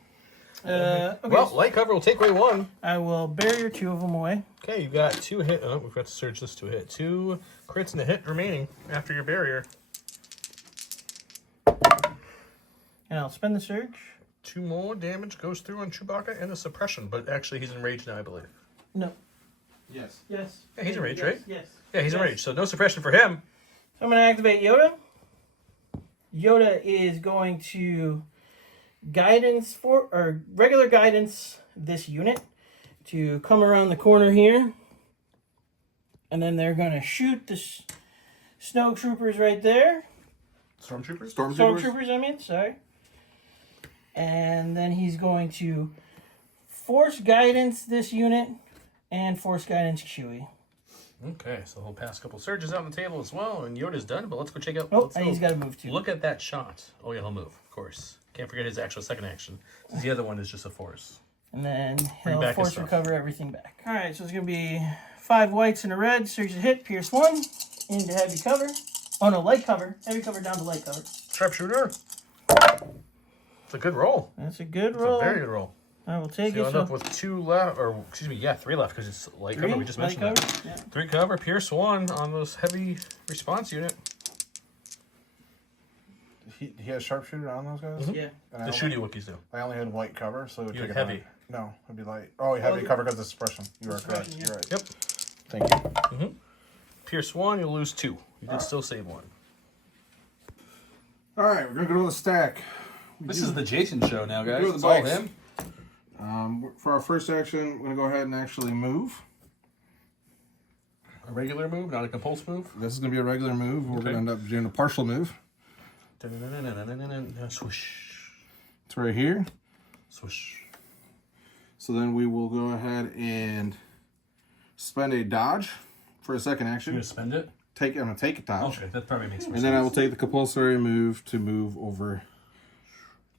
Okay, Well, light cover will take away 1. I will barrier 2 of them away. Okay, you've got 2 hit. Oh, we've got to surge this to a hit. 2 crits and a hit remaining after your barrier. And I'll spend the surge. 2 more damage goes through on Chewbacca and the suppression, but actually he's enraged now, I believe. No. Yes. Yes. Yeah, he's enraged, yes, right? Yes. Yeah, he's Yes. enraged, so no suppression for him. So I'm going to activate Yoda. Yoda is going to guidance for, or regular guidance this unit to come around the corner here. And then they're going to shoot the snow troopers right there. Stormtroopers? Stormtroopers, I mean, sorry. And then he's going to force guidance this unit and force guidance Chewie. Okay, so he'll pass a couple surges out on the table as well, and Yoda's done, but let's go check out. Oh, let's and go he's got to move too. Look at that shot. Oh, yeah, he'll move, of course. Can't forget his actual second action. The other one is just a force. And then Bring he'll back his force stuff. recover everything back. All right, so it's going to be 5 whites and a red. Surge to hit, pierce 1, into heavy cover. Oh, no, light cover. Heavy cover down to light cover. Sharpshooter. It's a good roll. That's a good It's roll. a very good roll. I will So take you'll it. end up with 2 left, or excuse me, yeah, 3 left because it's light cover. We just light mentioned cover. that. Yeah. 3 cover, pierce 1 on those heavy response unit. He has sharpshooter on those guys? Yeah. And I The only- shooty Wookiees do. I only had white cover, so it would You take had it heavy. No, it'd be light. Oh, heavy cover because of suppression. You are correct. Suppression, yeah. You're right. Yep. Thank you. Pierce 1, you'll lose 2. You did still save 1. All right, we're going to go to the stack. This is the Jason show now, guys. do the It's all bikes. him. For our first action, we're going to go ahead and actually move. A regular move, not a compulse move. This is going to be a regular move. We're Okay. going to end up doing a partial move. Swoosh. It's right here. Swoosh. So then we will go ahead and spend a dodge for a second You action. gonna spend it? I'm going to take a dodge. Okay, that probably makes more And sense. then I will take the compulsory move to move over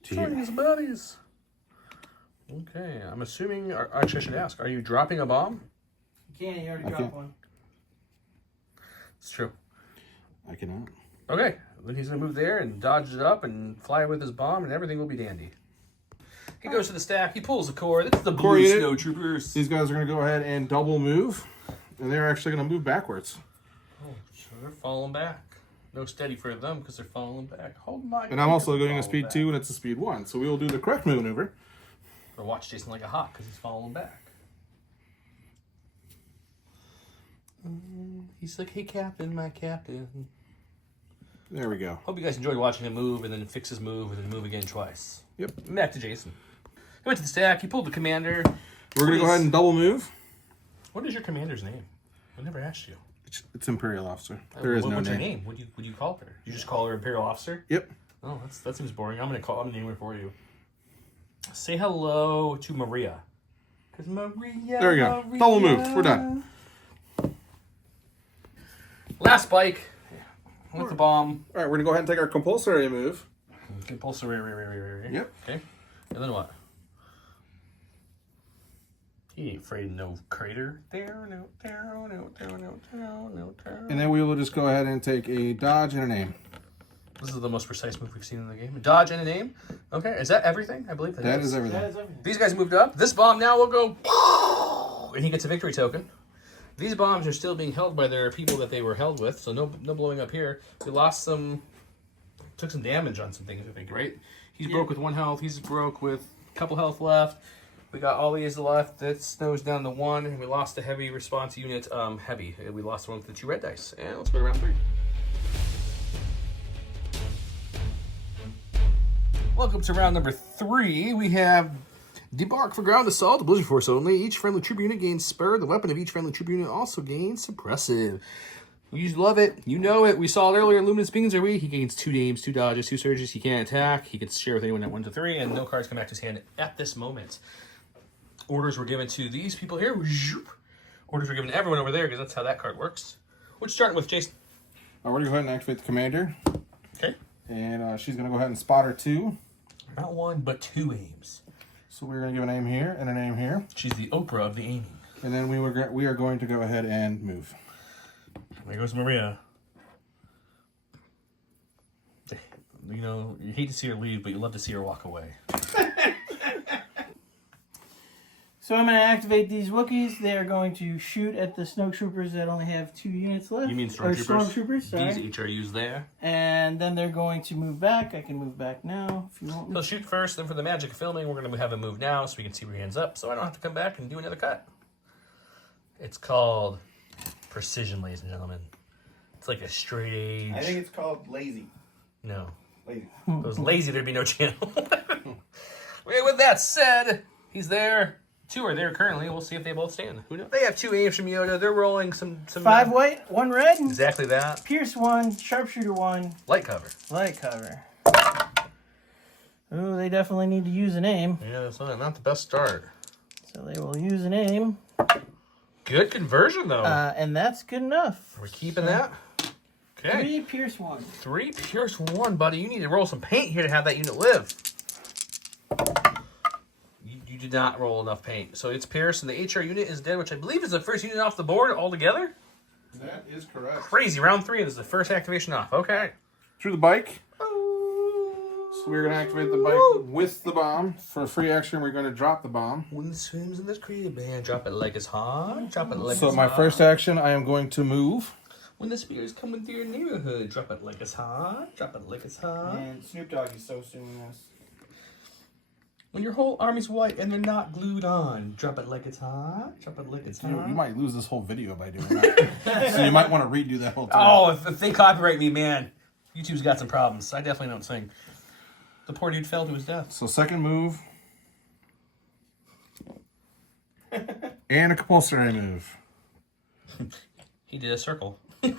to Join here. his buddies. Okay, I'm assuming. Actually, I should ask: are you dropping a bomb? You can't. You already I dropped can't. one. It's true. I cannot. Okay, then he's gonna move there and dodge it up and fly with his bomb, and everything will be dandy. He goes to the stack. He pulls the core. This is the Core blue unit. snow troopers. These guys are going to go ahead and double move. And they're actually going to move backwards. Oh, so they're falling back. No steady for them because they're falling back. Oh my! And I'm also doing a falling speed back. 2 and it's a speed 1. So we will do the correct maneuver. Or watch Jason like a hawk because he's falling back. He's like, hey, Captain, my Captain. There we go. Hope you guys enjoyed watching him move and then fix his move and then move again twice. Yep. Back to Jason. He went to the stack. He pulled the commander. We're going to go ahead and double move. What is your commander's name? I never asked you. It's Imperial Officer. There is no What's name. your name? What do you call her? You just call her Imperial Officer? Yep. Oh, that seems boring. I'm gonna name her for you. Say hello to Maria. Cause Maria. There we go. Double move. We're done. Last bike with the bomb. All right, we're going to go ahead and take our compulsory move. Compulsory. Yep. Okay. And then what? He ain't afraid of no crater. No. And then we will just go ahead and take a dodge and a name. This is the most precise move we've seen in the game. A dodge and a name. Okay, is that everything? I believe That is everything. That is everything. These guys moved up. This bomb now will go, and he gets a victory token. These bombs are still being held by their people that they were held with, so no blowing up here. We lost some, took some damage on some things, I think, right? He's broke with 1 health. He's broke with a couple health left. We got all these left. That snows down to 1, and we lost the heavy response unit. Heavy. We lost one with the 2 red dice. And let's go to round 3. Welcome to round number 3. We have Debark for ground assault, the Blizzard Force only. Each friendly troop unit gains spur. The weapon of each friendly troop unit also gains suppressive. You love it. You know it. We saw it earlier in Luminous Beings Are We. He gains 2 names, 2 dodges, 2 surges. He can't attack. He can share with anyone at 1 to 3, and no cards come back to his hand at this moment. Orders were given to these people here. Orders were given to everyone over there because that's how that card works. We're starting with Jason. We're going to go ahead and activate the commander. Okay. And she's going to go ahead and spot her 2. Not 1, but 2 aims. So we're going to give a name here and a name here. She's the Oprah of the aiming. And then we are going to go ahead and move. There goes Maria. You know, you hate to see her leave, but you love to see her walk away. So I'm going to activate these Wookiees. They are going to shoot at the snow troopers that only have 2 units left. You mean Or stormtroopers? stormtroopers, sorry. These HRUs there. And then they're going to move back. I can move back now if you want me. He'll shoot first, then for the magic of filming, we're going to have him move now so we can see where he ends up, so I don't have to come back and do another cut. It's called precision, ladies and gentlemen. It's like a straight edge. I think it's called lazy. No. Lazy. If it was lazy, there'd be no channel. With that said, he's there. 2 are there currently. We'll see if they both stand. Who knows? They have 2 aims from Yoda. They're rolling some 5 white, 1 red. Exactly that. Pierce 1, sharpshooter 1, Light cover. light cover. Ooh, they definitely need to use an aim. Yeah, that's not the best start. So they will use an aim. Good conversion, though. And that's good enough. We're keeping that. Okay. 3 pierce 1. 3 pierce 1, buddy. You need to roll some paint here to have that unit live. You did not roll enough paint. So it's pierce, and the HR unit is dead, which I believe is the first unit off the board altogether. That is correct. Crazy. Round 3, this is the first activation off. Okay. Through the bike. So we're going to activate the bike with the bomb. For a free action, we're going to drop the bomb. When it swims in this crib, man, drop it like it's hot. Drop it like So it's my hot. first action, I am going to move. When the spear is coming through your neighborhood, drop it like it's hot. Drop it like it's hot. And Snoop Dogg is so suing us. When your whole army's white and they're not glued on, drop it like it's hot. Drop it like it's hot. You might lose this whole video by doing that. So you might want to redo that whole thing. Oh, if they copyright me, man, YouTube's got some problems. I definitely don't sing. The poor dude fell to his death. So second move. And a compulsory move. He did a circle. With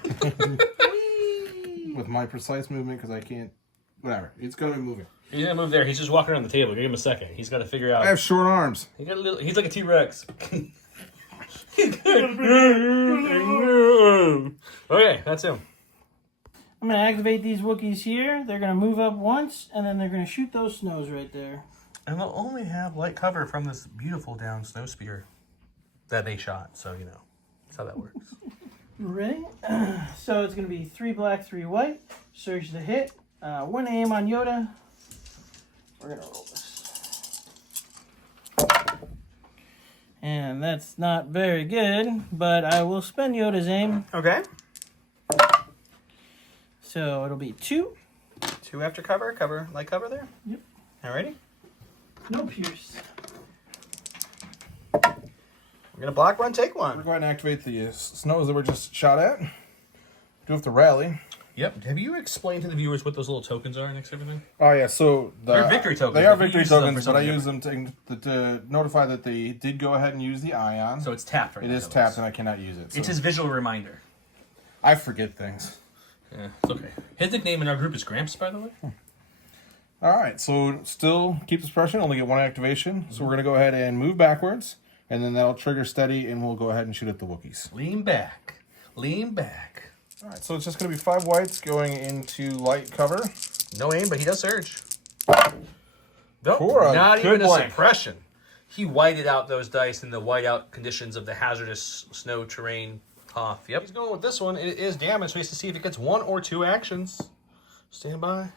my precise movement, because I can't... Whatever. It's going to be moving. He's gonna move there. He's just walking around the table. Give him a second. He's got to figure out. I have short arms. He got a little. He's like a T-Rex. Okay, that's him. I'm going to activate these Wookiees here. They're going to move up once, and then they're going to shoot those snows right there. And they'll only have light cover from this beautiful down snow spear that they shot. So, you know, that's how that works. Ready? So it's going to be 3 black, 3 white. Surge the hit. 1 aim on Yoda. We're going to roll this. And that's not very good, but I will spend Yoda's aim. Okay. So it'll be 2. 2 after cover. Light cover there? Yep. Alrighty. No pierce. We're going to block one, take We're one. going to activate the snows that were just shot at. Do have to rally. Yep. Have you explained to the viewers what those little tokens are next to everything? Oh yeah, so They're victory tokens. They are but you victory use them for tokens, but I something use them to notify that they did go ahead and use the ion. So it's tapped right it now. is tapped, and I cannot use it. So It's his visual reminder. I forget things. Yeah, it's okay. His nickname in our group is Gramps, by the way. All right, so still keep this pressure. Only get 1 activation. So we're gonna go ahead and move backwards, and then that'll trigger steady, and we'll go ahead and shoot at the Wookiees. Lean back. Lean back. All right, so it's just gonna be 5 whites going into light cover. No aim, but he does surge. Nope, For a not good even a blank. suppression. He whited out those dice in the whiteout conditions of the hazardous snow terrain path. Yep. He's going with this one. It is damage, so he has to see if it gets 1 or 2 actions. Stand by.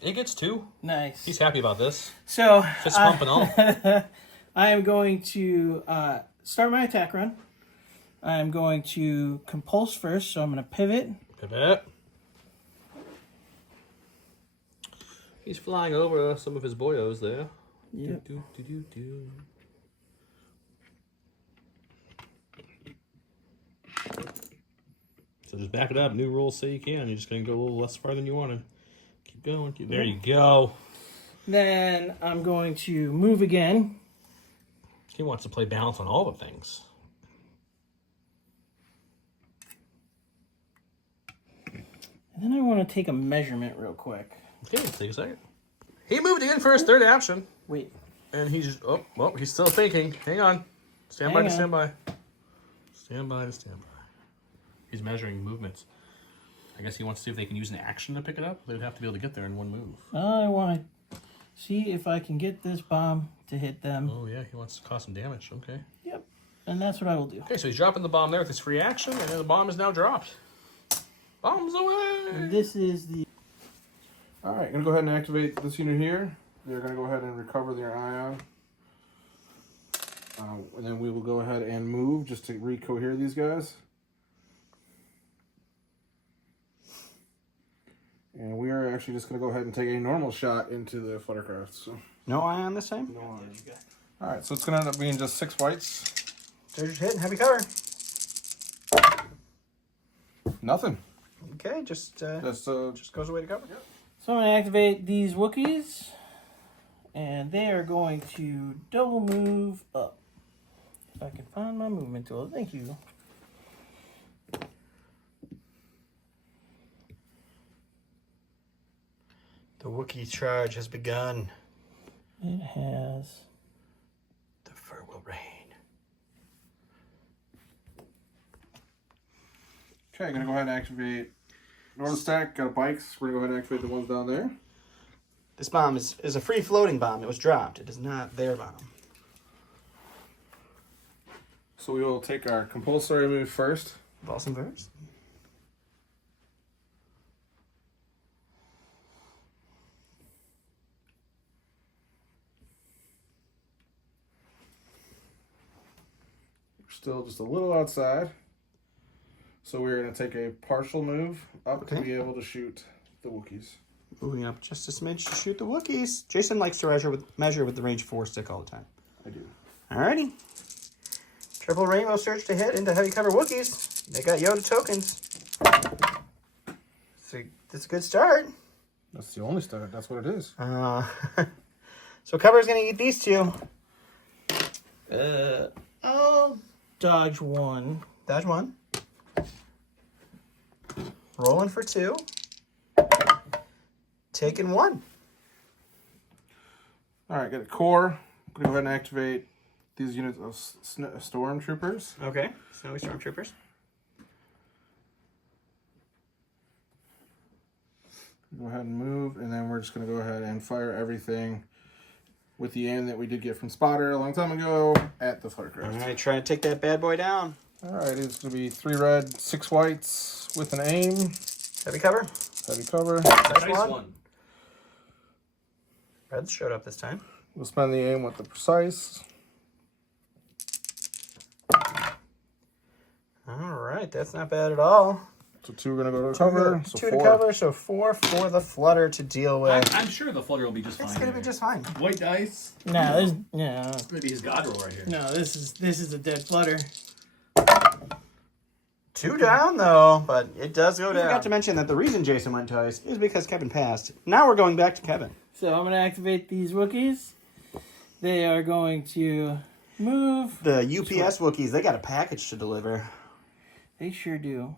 It gets 2. Nice. He's happy about this. So Fist pump and all. I am going to start my attack run. I am going to compulse first, so I'm going to pivot. Pivot. He's flying over some of his boyos there. Yep. Do. So just back it up. New rules say you can. You're just going to go a little less far than you wanted. Keep going. There you go. Then I'm going to move again. He wants to play balance on all the things. And then I want to take a measurement real quick. Okay, take a second. He moved in for his 3rd action. Wait. And he's just, oh, well, he's still thinking. Hang on. Stand by Hang to on. stand by. Stand by to stand by. He's measuring movements. I guess he wants to see if they can use an action to pick it up. They would have to be able to get there in 1 move. I want to see if I can get this bomb to hit them. Oh, yeah, he wants to cause some damage. Okay. Yep. And that's what I will do. Okay, so he's dropping the bomb there with his free action, and then the bomb is now dropped. Bombs away! And this is the... All right, gonna go ahead and activate this unit here. They're gonna go ahead and recover their ion. And then we will go ahead and move just to recohere these guys. And we are actually just gonna go ahead and take a normal shot into the Fluttercraft. So No ion this time? no ion. All right, so it's gonna end up being just 6 whites. Surge hit and heavy cover. Nothing. Okay, just Just goes away to cover. So I'm going to activate these Wookiees. And they are going to double move up. If I can find my movement tool. Thank you. The Wookiee charge has begun. It has... The fur will rain. Okay, gonna go ahead and activate North Stack. Got bikes. We're gonna go ahead and activate the ones down there. This bomb is a free floating bomb. It was dropped. It is not their bomb. So we will take our compulsory move first. Balls and verse. We're still just a little outside. So we're going to take a partial move up to Okay. be able to shoot the Wookiees. Moving up just a smidge to shoot the Wookiees. Jason likes to measure with the range 4 stick all the time. I do. Alrighty. Triple rainbow surge to hit into heavy cover Wookiees. They got Yoda tokens. That's a good start. That's the only start. That's what it is. So cover's gonna eat these two. I'll dodge 1. Dodge 1. Rolling for 2. Taking 1. All right, got a core. I'm going to go ahead and activate these units of stormtroopers. Okay. Snowy Stormtroopers. Go ahead and move, and then we're just going to go ahead and fire everything with the aim that we did get from Spotter a long time ago at the Fluttercraft. Alright, trying to take that bad boy down. All right, it's going to be 3 red, 6 whites with an aim. Heavy cover. Heavy cover. Dodge Nice 1. one. Reds showed up this time. We'll spend the aim with the precise. right, that's not bad at all. So 2 are going to go to cover. So 2 4. to cover, so 4 for the flutter to deal with. I'm sure the flutter will be just fine. It's going to be just fine. White dice. No, there's no. It's going to be his god roll right here. No, this is a dead flutter. 2 down, though, but it does go down. I forgot to mention that the reason Jason went twice is because Kevin passed. Now we're going back to Kevin. So I'm going to activate these Wookiees. They are going to move. The UPS Wookiees, they got a package to deliver. They sure do.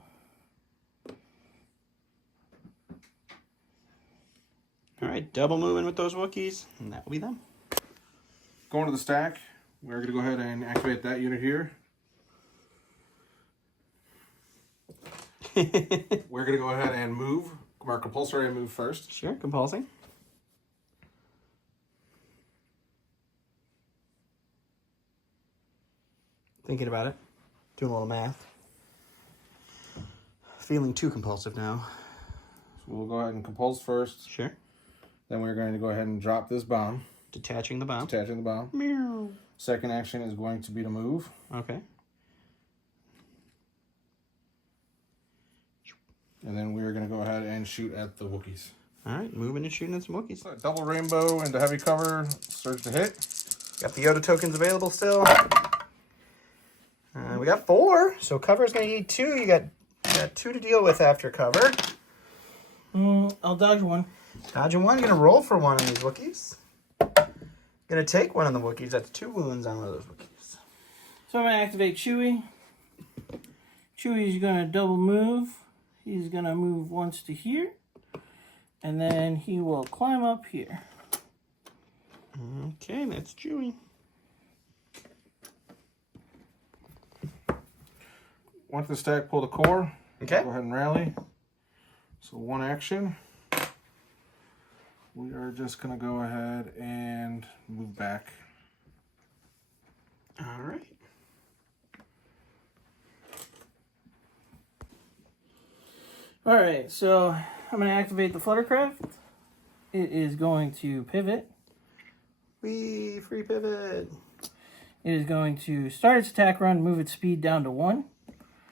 All right, double moving with those Wookiees, and that will be them. Going to the stack, we're going to go ahead and activate that unit here. We're going to go ahead and move. Our compulsory move first. Sure, compulsing. Thinking about it. Doing a little math. Feeling too compulsive now. So we'll go ahead and compulse first. Sure. Then we're going to go ahead and drop this bomb. Detaching the bomb. Attaching the bomb. Meow. Second action is going to be to move. Okay. And then we're going to go ahead and shoot at the Wookiees. All right, moving and shooting at some Wookiees. Double rainbow into heavy cover. Surge to hit. Got the Yoda tokens available still. We got 4, so cover's going to need 2. You got 2 to deal with after cover. I'll dodge 1. Dodging 1, you're going to roll for 1 of these Wookiees. Going to take 1 of the Wookiees. That's 2 wounds on one of those Wookiees. So I'm going to activate Chewie. Chewie's going to double move. He's going to move once to here. And then he will climb up here. Okay, that's Chewie. Once the stack, pull the core. Okay. Go ahead and rally. So 1 action. We are just going to go ahead and move back. All right. All right, so I'm going to activate the Fluttercraft. It is going to pivot. Wee, free pivot. It is going to start its attack run, move its speed down to 1.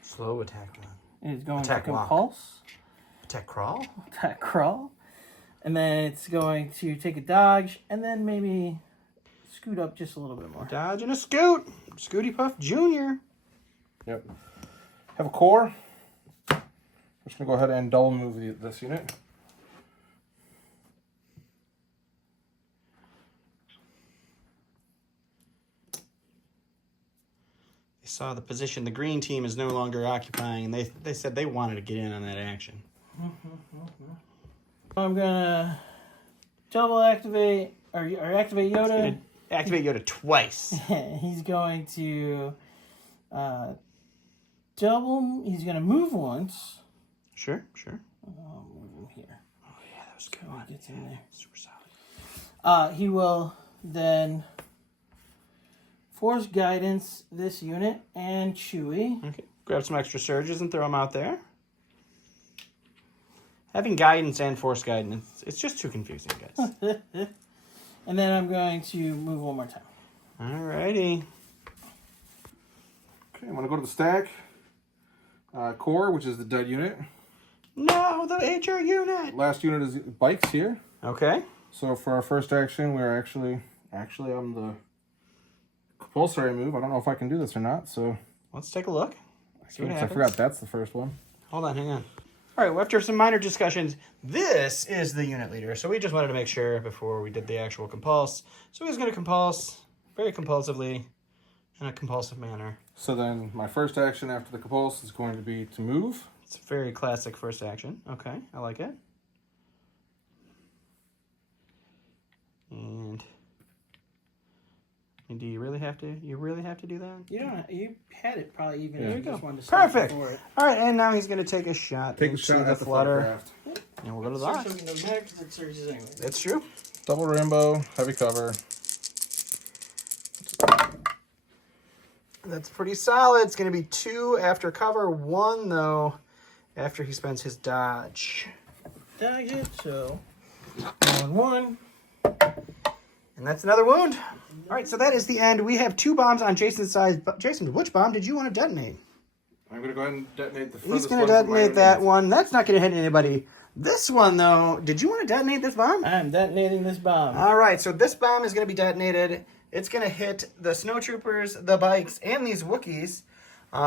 Slow attack run. It is going Attack to walk. compulse. Attack crawl? Attack crawl. And then it's going to take a dodge and then maybe scoot up just a little bit more. Dodge and a scoot. Scooty Puff Jr. Yep. Have a core. I'm just going to go ahead and double move this unit. They saw the position the green team is no longer occupying, and they said they wanted to get in on that action. I'm gonna double activate or activate Yoda. Activate Yoda twice. He's going to double. He's gonna move once. Sure, sure. I'll move him here. Oh yeah, that was a good one. Gets in there. Super solid. He will then force guidance this unit and Chewie. Okay, grab some extra surges and throw them out there. Having guidance and force guidance, it's just too confusing, guys. And then I'm going to move one more time. Alrighty. Okay, I'm going to go to the stack. Core, which is the dead unit. No, the HR unit. Last unit is bikes here. Okay. So for our first action, we're actually on the compulsory move. I don't know if I can do this or not, so Let's take a look. See what I happens. forgot that's the first one. Hold on, hang on. All right, well, after some minor discussions, this is the unit leader. So we just wanted to make sure before we did the actual compulse. So he's going to compulse very compulsively in a compulsive manner. So then my first action after the compulse is going to be to move. It's a very classic first action. Okay, I like it. And do you really have to? You really have to do that? You don't. You had it probably even. Yeah. If There you you just go. wanted to start Perfect. before it. All right, and now he's going to take a shot. Take a into shot the at the flutter, Fluttercraft. and we'll go to the Search box. token doesn't matter because it searches anyway. That's true. Double rainbow, heavy cover. That's pretty solid. It's going to be 2 after cover, 1 though after he spends his dodge. Dodge it. So 1-1. And that's another wound. All right, so that is the end. We have 2 bombs on Jason's side. But Jason, which bomb did you want to detonate? I'm going to go ahead and detonate the He's furthest going to one from my detonate that unit. one. That's not going to hit anybody. This one, though, did you want to detonate this bomb? I'm detonating this bomb. All right, so this bomb is going to be detonated. It's going to hit the snowtroopers, the bikes, and these Wookiees.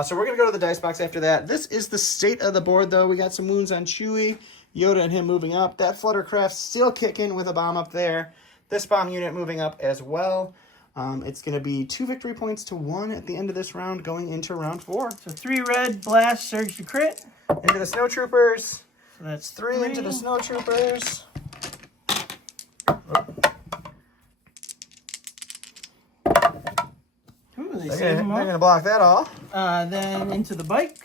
So we're going to go to the dice box after that. This is the state of the board, though. We got some wounds on Chewie, Yoda and him moving up. That Fluttercraft still kicking with a bomb up there. This bomb unit moving up as well. It's going to be 2 victory points to 1 at the end of this round, going into round 4. So 3 red, blast, surge to crit. Into the snowtroopers. So that's 3 into the snowtroopers. Ooh, they They're save them going all. to block that all. Then into the bike.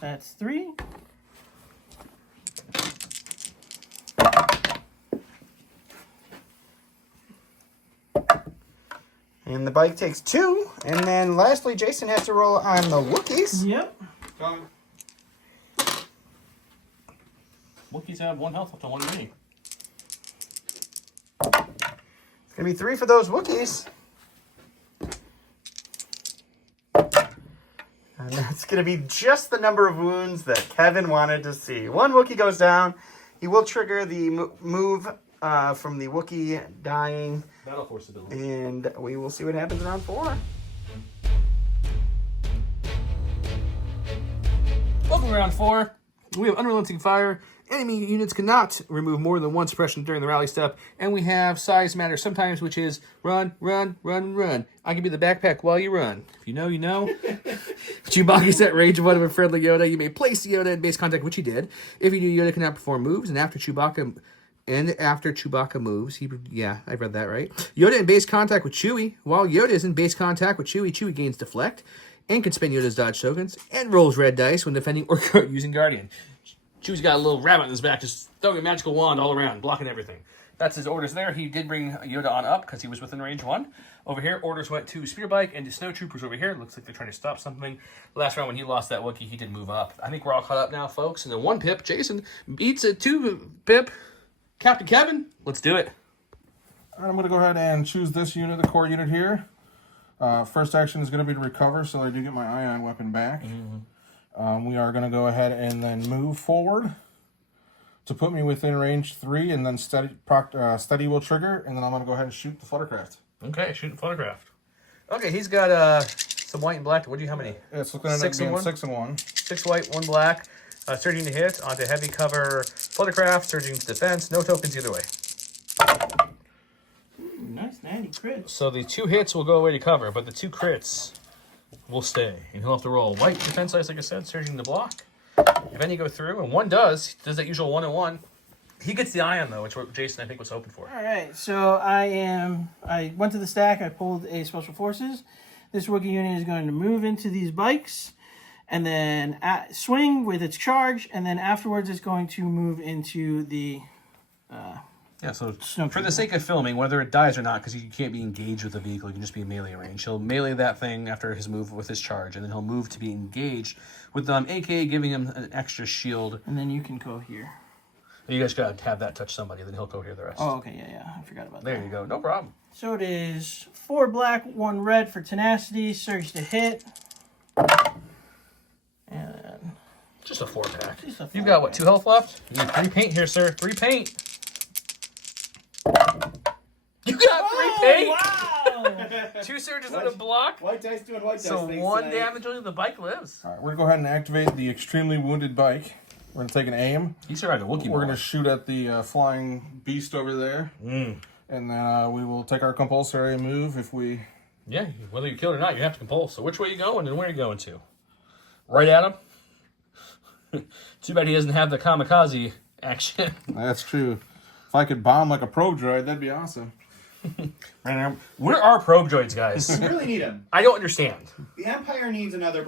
That's 3. And the bike takes 2. And then lastly, Jason has to roll on the Wookiees. Yep. Coming. Wookiees have 1 health left on 1 mini. It's going to be 3 for those Wookiees. And that's going to be just the number of wounds that Kevin wanted to see. 1 Wookiee goes down. He will trigger the move from the Wookiee dying. Battle Force ability. And we will see what happens in round 4. Welcome to round 4. We have Unrelenting Fire. Enemy units cannot remove more than 1 suppression during the rally step. And we have Size Matter sometimes, which is run, run, run, run. I can be the backpack while you run. If you know, you know. If Chewbacca's at range of one of a friendly Yoda, you may place Yoda in base contact, which he did. If you do, Yoda cannot perform moves, and after Chewbacca moves, I've read that right. Yoda in base contact with Chewie. While Yoda is in base contact with Chewie, Chewie gains deflect and can spend Yoda's dodge tokens and rolls red dice when defending or using Guardian. Chewie's got a little rabbit in his back, just throwing a magical wand all around, blocking everything. That's his orders there. He did bring Yoda on up because he was within range 1. Over here, orders went to Speeder Bike and to Snowtroopers over here. Looks like they're trying to stop something. Last round when he lost that Wookiee, he did move up. I think we're all caught up now, folks. And then 1 pip, Jason beats a 2 pip. Captain Kevin, let's do it. All right, I'm going to go ahead and choose this unit, the core unit here. First action is going to be to recover, so I do get my ion weapon back. We are going to go ahead and then move forward to put me within range 3, and then steady will trigger, and then I'm going to go ahead and shoot the Fluttercraft. Okay, shooting Photograph. Okay, he's got some white and black. What do you? How many? It's going to end up 6 and being 1? 6 and 1. 6 white, 1 black. Surging to hit onto heavy cover Photograph. Surging to defense. No tokens either way. Ooh, nice 90 crits. So the 2 hits will go away to cover, but the 2 crits will stay. And he'll have to roll white defense dice, like I said, surging to block. If any go through, and 1 does that usual 1 and 1. He gets the ion, though, which Jason, I think, was hoping for. All right, so I went to the stack. I pulled a Special Forces. This Wookiee unit is going to move into these bikes and then swing with its charge, and then afterwards it's going to move into the Yeah, so Snowtrooper. for the sake of filming, whether it dies or not, because you can't be engaged with the vehicle, you can just be in melee range. He'll melee that thing after his move with his charge, and then he'll move to be engaged with them, aka giving him an extra shield. and then you can go here. You guys gotta have that touch somebody, then he'll go here the rest. Oh, okay, yeah, I forgot about that. There you go, no problem. So it is 4 black, 1 red for tenacity, surge to hit, and Just a 4-pack. Just a You've got, what, 4-pack. 2 health left? You need 3 paint here, sir. 3 paint. You got 3 paint! wow! 2 surges on the block. White dice doing white dice. So 1 damage only the bike lives. All right, we're going to go ahead and activate the extremely wounded bike. We're going to take an aim. He survived a Wookiee We're ball. going to shoot at the flying beast over there. And then we will take our compulsory move if we... Yeah, whether you kill it or not, you have to compulse. So which way are you going and where are you going to? Right at him? Too bad he doesn't have the kamikaze action. That's true. If I could bomb like a probe droid, that'd be awesome. Where are probe droids, guys? We really need them. I don't understand. The Empire needs another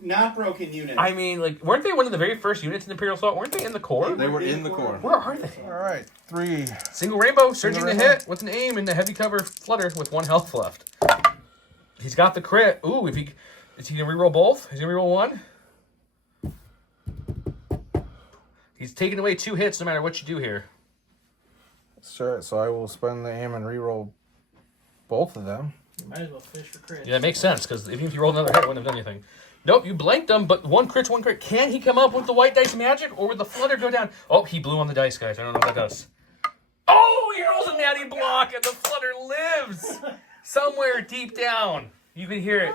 not broken unit. I mean, like, weren't they one of the very first units in Imperial Assault? Weren't they in the core? They were in the core. Where are they? All right, 3. Single rainbow, surging Single to rainbow. hit with an aim in the heavy cover flutter with 1 health left. He's got the crit. Ooh, is he gonna reroll both? Is he gonna reroll 1? He's taking away 2 hits no matter what you do here. Sure, so I will spend the aim and reroll both of them. You might as well fish for crits. Yeah, it makes sense, because even if you roll another hit, it wouldn't have done anything. Nope, you blanked him, but one crit. Can he come up with the white dice magic, or would the flutter go down? Oh, he blew on the dice, guys. I don't know what that does. Oh, he rolls a natty block, and the flutter lives somewhere deep down. You can hear it.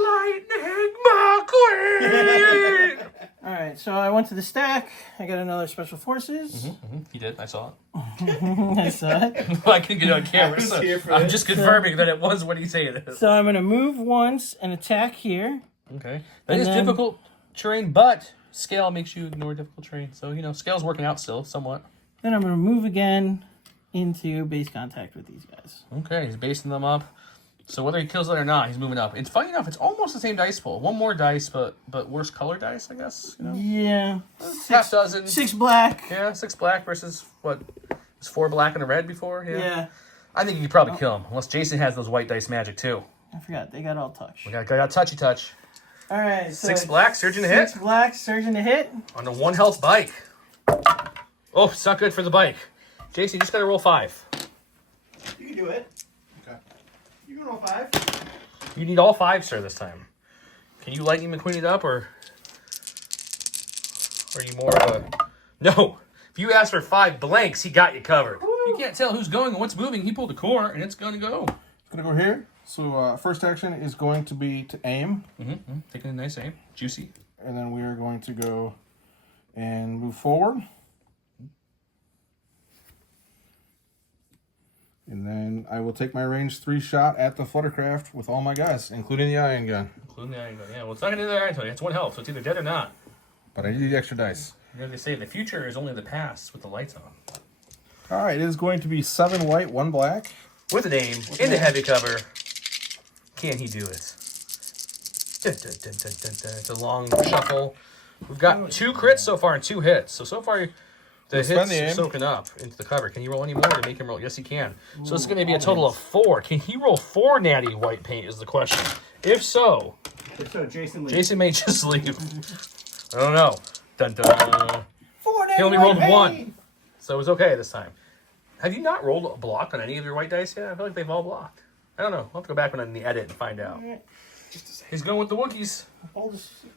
Lightning McQueen! All right, so I went to the stack. I got another special forces. He did. I saw it. I saw it. I can get it on camera, I was so here for I'm this. just confirming that it was what he said it is. So I'm going to move once and attack here. Okay. That And is then- difficult terrain, but scale makes you ignore difficult terrain. So, scale's working out still, somewhat. Then I'm going to move again into base contact with these guys. Okay, he's basing them up. So whether he kills it or not, he's moving up. It's funny enough, it's almost the same dice pool. One more dice, but worse color dice, I guess. Yeah. Half dozen. 6 black. Yeah, 6 black versus, what, was 4 black and a red before? Yeah. I think you could probably kill him, unless Jason has those white dice magic, too. I forgot. They got all touch. We got touchy touch. All right. So 6 black, surging to hit. 6 black, surging to hit. On a 1 health bike. Oh, it's not good for the bike. Jason, you just got to roll 5. You can do it. Okay. You can roll 5. You need all 5, sir, this time. Can you Lightning McQueen it up, or are you more of a... No. If you ask for 5 blanks, he got you covered. You can't tell who's going and what's moving. He pulled the core, and it's going to go. It's going to go here. So first action is going to be to aim. Taking a nice aim. Juicy. And then we are going to go and move forward. And then I will take my range 3 shot at the Fluttercraft with all my guys, including the ion gun. Including the iron gun. Yeah, well, it's not going to do the iron gun. It's 1 health, so it's either dead or not. But I need the extra dice. They say the future is only the past with the lights on. All right, it is going to be 7 white, 1 black. With an aim, in the heavy cover. Can he do it? Dun, dun, dun, dun, dun, dun. It's a long shuffle. We've got 2 crits so far and 2 hits. So far, the spend hits the are aim. soaking up into the cover. Can you roll any more to make him roll? Yes, he can. So it's going to be a total of 4. Can he roll 4 natty white paint is the question. If so, So Jason leaves. Jason may just leave. I don't know. Dun, dun. 4 He only rolled 1. So it was okay this time. Have you not rolled a block on any of your white dice yet? I feel like they've all blocked. I don't know. I'll have to go back in the edit and find out. He's going with the Wookiees.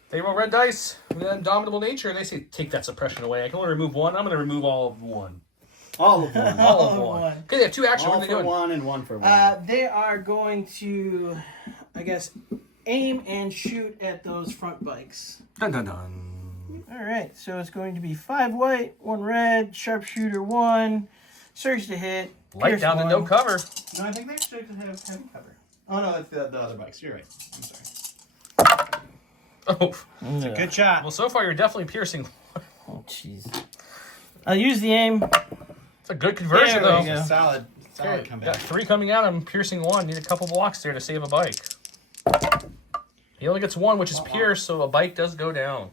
They roll red dice with that indomitable nature, and they say, take that suppression away. I can only remove 1. I'm going to remove all of 1. All of one. All of 1. Okay, they have 2 action. All What are they for doing? 1 and 1 for 1. They are going to, I guess, aim and shoot at those front bikes. Dun, dun, dun. All right, so it's going to be 5 white, 1 red, sharpshooter 1, surge to hit. Light pierce down to 1. no cover. No, I think they should have heavy cover. Oh, no, that's the other bikes. You're right. I'm sorry. Oh. It's a good shot. Well, so far you're definitely piercing. Oh, jeez. I'll use the aim. It's a good conversion, There though. we go. Solid Okay, comeback. got 3 coming at him, piercing 1. Need a couple blocks there to save a bike. He only gets 1, which is pierced, so a bike does go down.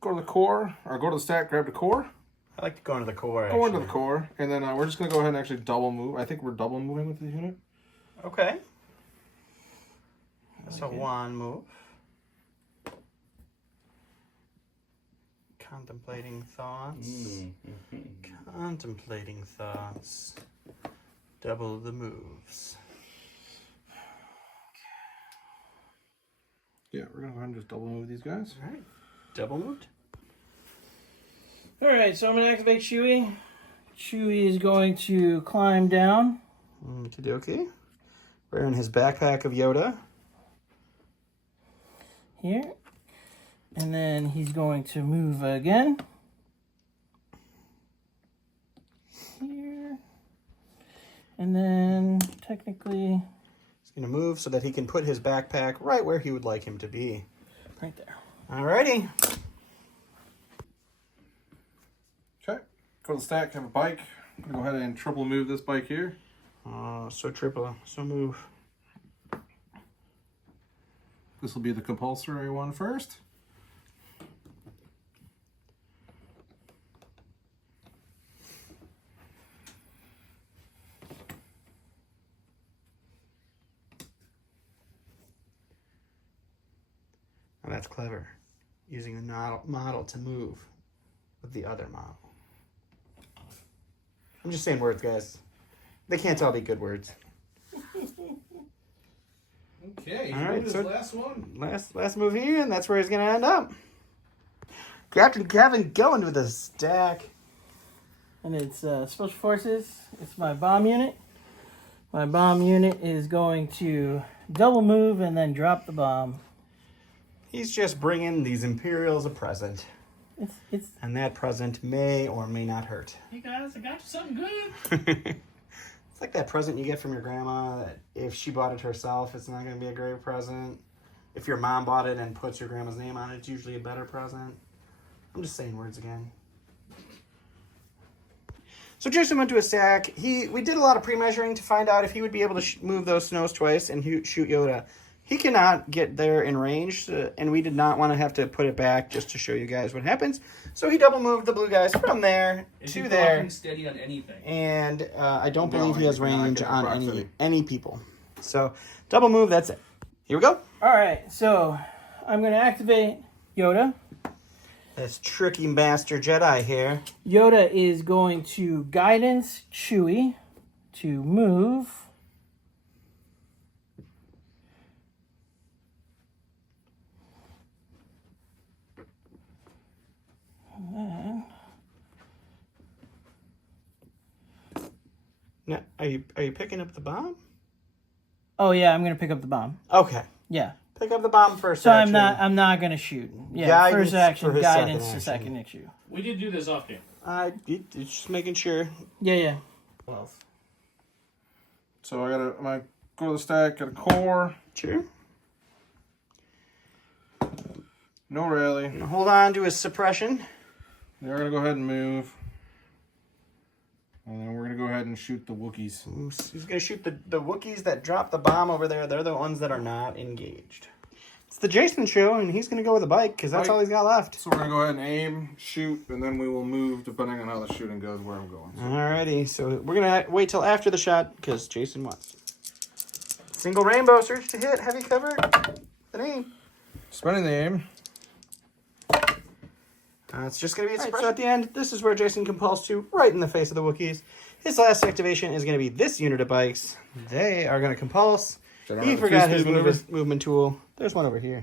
Go to the core, or go to the stack, grab the core. I like to go into the core. Go into the core, and then we're just going to go ahead and actually double move. I think we're double moving with the unit. Okay. So 1 move. Contemplating thoughts. Contemplating thoughts. Double the moves. Yeah, we're going to go ahead and just double move these guys. All right. Double moved. All right, so I'm going to activate Chewie. Chewie is going to climb down. Okie dokie. Wearing his backpack of Yoda. Here. And then he's going to move again. Here. And then technically He's going to move so that he can put his backpack right where he would like him to be. right there. Alrighty. Okay, go to the stack, have a bike. I'm going to go ahead and triple move this bike here. So move. This will be the compulsory one first. Oh, that's clever. Using the model to move with the other model. I'm just saying words, guys. They can't all be good words. Okay, All right, his so- last one. Last move here, and that's where he's going to end up. Captain Kevin going with a stack. And it's Special Forces. It's my bomb unit. My bomb unit is going to double move and then drop the bomb. He's just bringing these Imperials a present. It's And that present may or may not hurt. Hey guys, I got you something good. It's like that present you get from your grandma that if she bought it herself, it's not going to be a great present. If your mom bought it and puts your grandma's name on it, it's usually a better present. I'm just saying words again. So Jason went to a stack. We did a lot of pre-measuring to find out if he would be able to move those snows twice and shoot Yoda. He cannot get there in range, and we did not want to have to put it back just to show you guys what happens. So he double moved the blue guys from there to there. Steady on anything. And I don't believe he has he's not range gonna on proximity. any people. So double move, that's it. Here we go. all right. So I'm going to activate Yoda. This tricky master Jedi here. Yoda is going to guidance Chewie to move. Now, are you picking up the bomb? Oh yeah, I'm going to pick up the bomb. Okay. Yeah. Pick up the bomb first. So action. I'm not going to shoot. Yeah. Guidance First action, for his guidance second to action. second issue. We did do this off game. It's just making sure. Yeah. So I'm gonna go to the stack, get a core, Sure. no rally. And hold on to his suppression. Then we're gonna go ahead and move. And then we're gonna go ahead and shoot the Wookiees. He's going to shoot the Wookiees that drop the bomb over there. They're the ones that are not engaged. It's the Jason show, and he's going to go with a bike because that's Bike. all he's got left. So we're gonna go ahead and aim, shoot, and then we will move depending on how the shooting goes where I'm going. Alrighty, so we're going to wait till after the shot because Jason wants. Single rainbow, search to hit, heavy cover, the name. Spending the aim. It's just going to be a surprise. So at the end, this is where Jason compels to right in the face of the Wookiees. His last activation is going to be this unit of bikes. They are going to compulse. So I don't He have the forgot two-speed his movement tool. There's one over here.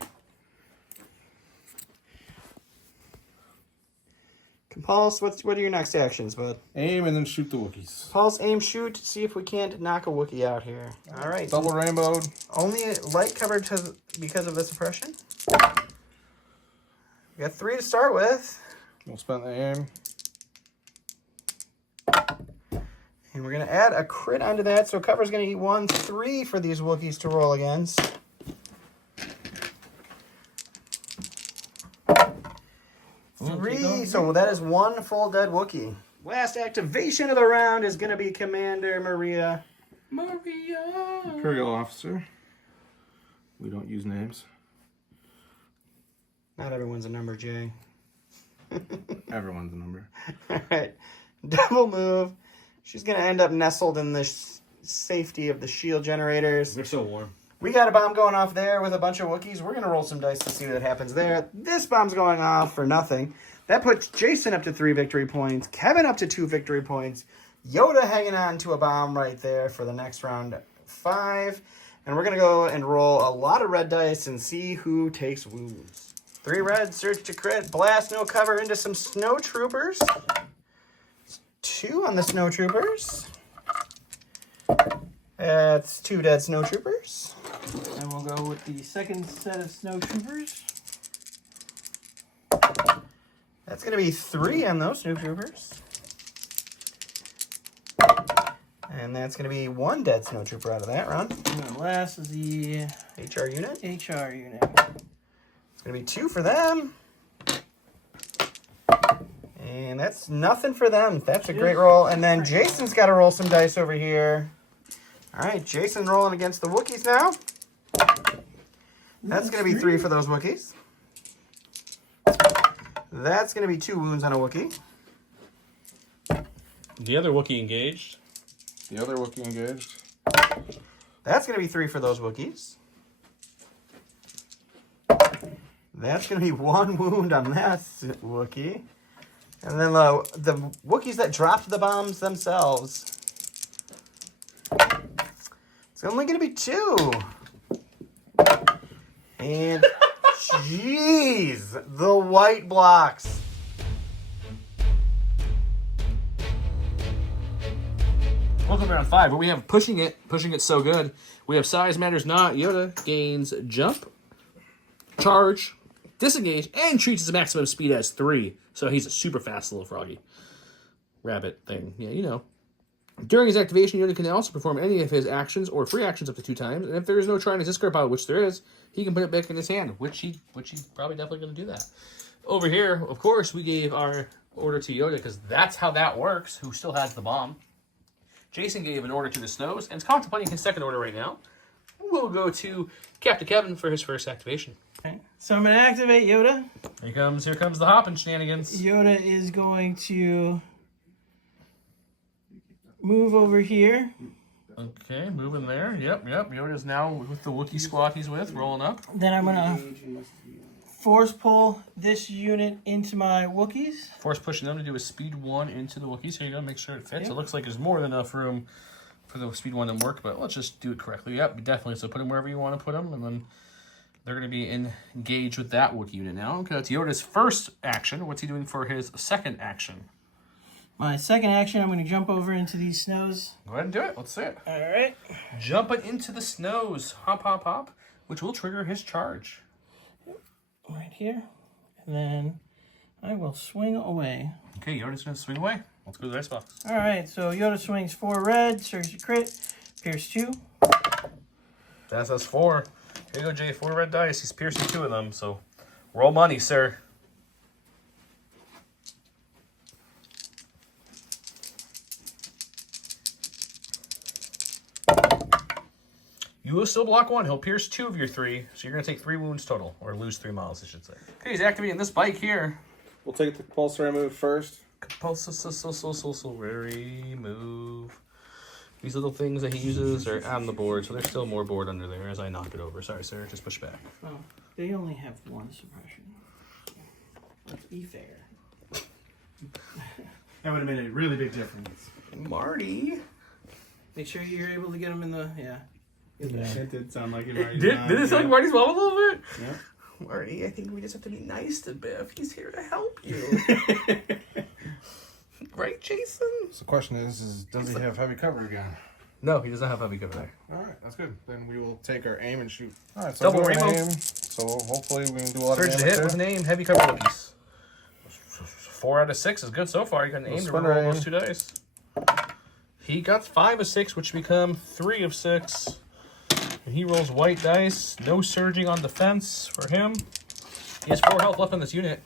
Compulse, what are your next actions, bud? Aim and then shoot the Wookiees. Pulse, aim, shoot. See if we can't knock a Wookiee out here. All right. Double rainbowed. Only light covered because of the suppression. We got 3 to start with. We'll spend the aim. And we're going to add a crit onto that. So cover's going to eat 1, 3 for these Wookiees to roll against. Three. So that is 1 full dead Wookiee. Last activation of the round is going to be Commander Maria. Imperial officer. We don't use names. Not everyone's a number, Jay. Everyone's a number. All right. Double move. She's going to end up nestled in the safety of the shield generators. They're so warm. We got a bomb going off there with a bunch of Wookiees. We're going to roll some dice to see what happens there. This bomb's going off for nothing. That puts Jason up to 3 victory points. Kevin up to 2 victory points. Yoda hanging on to a bomb right there for the next round 5. And we're going to go and roll a lot of red dice and see who takes wounds. 3 red, search to crit, blast, no cover into some snow troopers. 2 on the snow troopers. That's 2 dead snow troopers. And we'll go with the second set of snow troopers. That's going to be 3 on those snow troopers. And that's going to be 1 dead snow trooper out of that run. And the last is the HR unit. HR unit. It's going to be 2 for them. And that's nothing for them. That's a great roll. And then Jason's got to roll some dice over here. All right, Jason rolling against the Wookiees now. That's going to be 3 for those Wookiees. That's going to be 2 wounds on a Wookiee. The other Wookiee engaged. The other Wookiee engaged. That's going to be 3 for those Wookiees. That's going to be 1 wound on that Wookiee. And then the Wookiees that dropped the bombs themselves. It's only going to be 2. And jeez, the white blocks. Welcome to round 5, where we have pushing it so good. We have size matters not. Yoda gains jump, charge, disengage, and treats his maximum speed as 3. So he's a super fast little froggy. Rabbit thing. Yeah, you know. During his activation, Yoda can also perform any of his actions or free actions up to 2 times. And if there is no try in his discard pile, which there is, he can put it back in his hand, which he's probably definitely going to do that. Over here, of course, we gave our order to Yoda because that's how that works, who still has the bomb. Jason gave an order to the Snows and is contemplating his second order right now. We'll go to Captain Kevin for his first activation. Okay. So I'm going to activate Yoda. Here comes the hopping shenanigans. Yoda is going to move over here. Okay, moving there. Yep. Yoda's now with the Wookiee squad he's with, rolling up. Then I'm going to force pull this unit into my Wookiees. Force pushing them to do a speed 1 into the Wookiees. Here you go, make sure it fits. Yep. It looks like there's more than enough room for the speed 1 to work, but let's just do it correctly. Yep, definitely. So put them wherever you want to put them, and then they're going to be engaged with that Wookiee unit now. Okay, that's Yoda's first action. What's he doing for his second action? My second action, I'm going to jump over into these Snows. Go ahead and do it. Let's see it. All right. Jumping into the Snows. Hop, hop, hop, which will trigger his charge. Right here. And then I will swing away. Okay, Yoda's going to swing away. Let's go to the dice box. All right, so Yoda swings 4 red, surge to crit, pierce 2. That's us 4. Here you go, Jay. 4 red dice. He's piercing 2 of them, so roll money, sir. You will still block 1. He'll pierce 2 of your 3, so you're going to take 3 wounds total, or lose 3 miles, I should say. Okay, he's activating this bike here. We'll take the compulsory move first. Compulsory move. These little things that he uses are on the board, so there's still more board under there as I knock it over. Sorry, sir. Just push back. Oh, they only have 1 suppression. Let's be fair. That would have made a really big difference. Marty. Make sure you're able to get them in the... Yeah. Yeah, it did sound like it. Marty's Did mom. it sound like Marty's mom a little bit? Yep. Marty, I think we just have to be nice to Biff. He's here to help you. Right, Jason? So the question is does he have heavy cover again? No, he does not have heavy cover there. All right, that's good. Then we will take our aim and shoot. All right, so Double I'm doing rainbow. aim. So hopefully we can do a lot Surge of to damage hit with an aim, heavy cover Wookiees. 4 out of 6 is good so far. You got an aim to spin roll our those aim. 2 dice. He got 5 of 6, which become 3 of 6. And he rolls white dice. No surging on defense for him. He has 4 health left on this unit.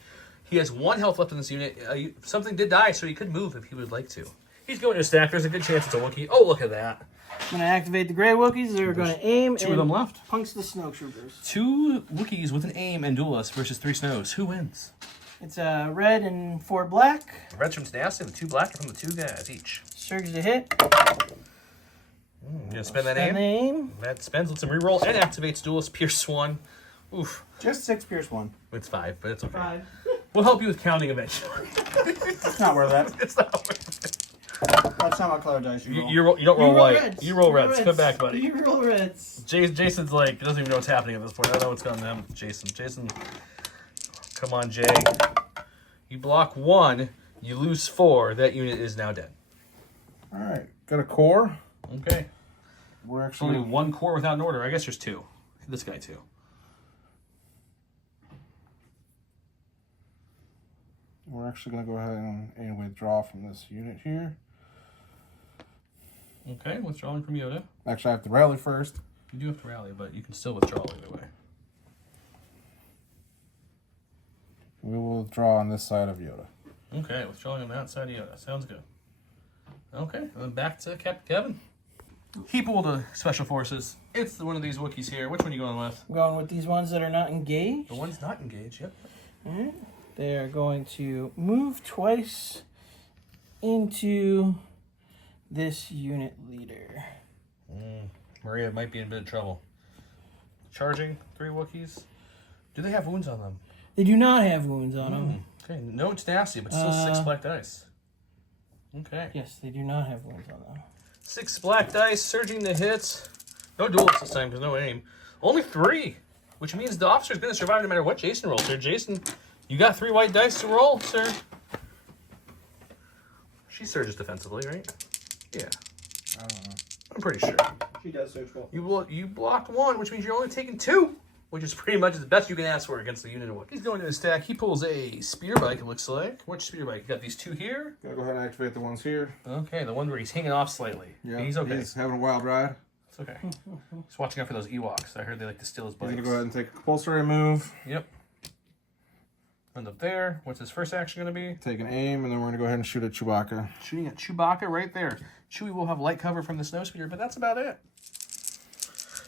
He has 1 health left in this unit. Something did die, so he could move if he would like to. He's going to stack. There's a good chance it's a Wookiee. Oh, look at that. I'm going to activate the Grey Wookiees. They're going to aim 2 and of them left. punch the Snowtroopers. 2 Wookiees with an aim and duelists versus 3 Snows. Who wins? It's red and 4 black. The red's from Nasty, the 2 black are from the 2 guys each. Surge to hit. You gonna spend that And aim? aim. That spends, lets him reroll, and activates duelist pierce 1. Oof. Just 6 pierce 1. It's 5, but it's okay. 5. We'll help you with counting eventually. It's not worth that. It's not worth it. That's not what color dice you roll. You don't roll white. Reds. You roll reds. Come back, buddy. You roll reds. Jason's like, doesn't even know what's happening at this point. I know what's going on with Jason. Jason, come on, Jay. You block 1, you lose 4. That unit is now dead. All right, got a core. Okay. We're Only actually 1 core without an order. I guess there's 2. This guy, too. going to go ahead and withdraw from this unit here. Okay, withdrawing from Yoda. Actually, I have to rally first. You do have to rally, but you can still withdraw either way. We will withdraw on this side of Yoda. Okay, withdrawing on that side of Yoda. Sounds good. Okay, then back to Captain Kevin. He pulled the Special Forces. It's one of these Wookiees here. Which one are you going with? I'm going with these ones that are not engaged. The one's not engaged, yep. Alright. They are going to move twice into this unit leader. Maria might be in a bit of trouble. Charging 3 Wookiees. Do they have wounds on them? They do not have wounds on them. Okay, no, it's nasty, but still 6 black dice. Okay. Yes, they do not have wounds on them. 6 black dice, surging the hits. No duels this time, because no aim. Only 3. which means the officer is going to survive no matter what Jason rolls here. Jason, you got 3 white dice to roll, sir. She surges defensively, right? Yeah. I don't know. I'm pretty sure. She does search well. You blocked 1, which means you're only taking 2, which is pretty much the best you can ask for against the unit of Wookiee. He's going to his stack. He pulls a speeder bike, it looks like. Which speeder bike? You got these 2 here. Gotta go ahead and activate the ones here. Okay, the one where he's hanging off slightly. Yeah, He's okay. He's having a wild ride. It's okay. He's watching out for those Ewoks. I heard they like to steal his He's bikes. gonna go ahead and take a compulsory move. Yep. End up there. What's his first action going to be? Take an aim, and then we're gonna go ahead and shoot at Chewbacca. Shooting at Chewbacca right there. Chewie will have light cover from the snow speeder, but that's about it.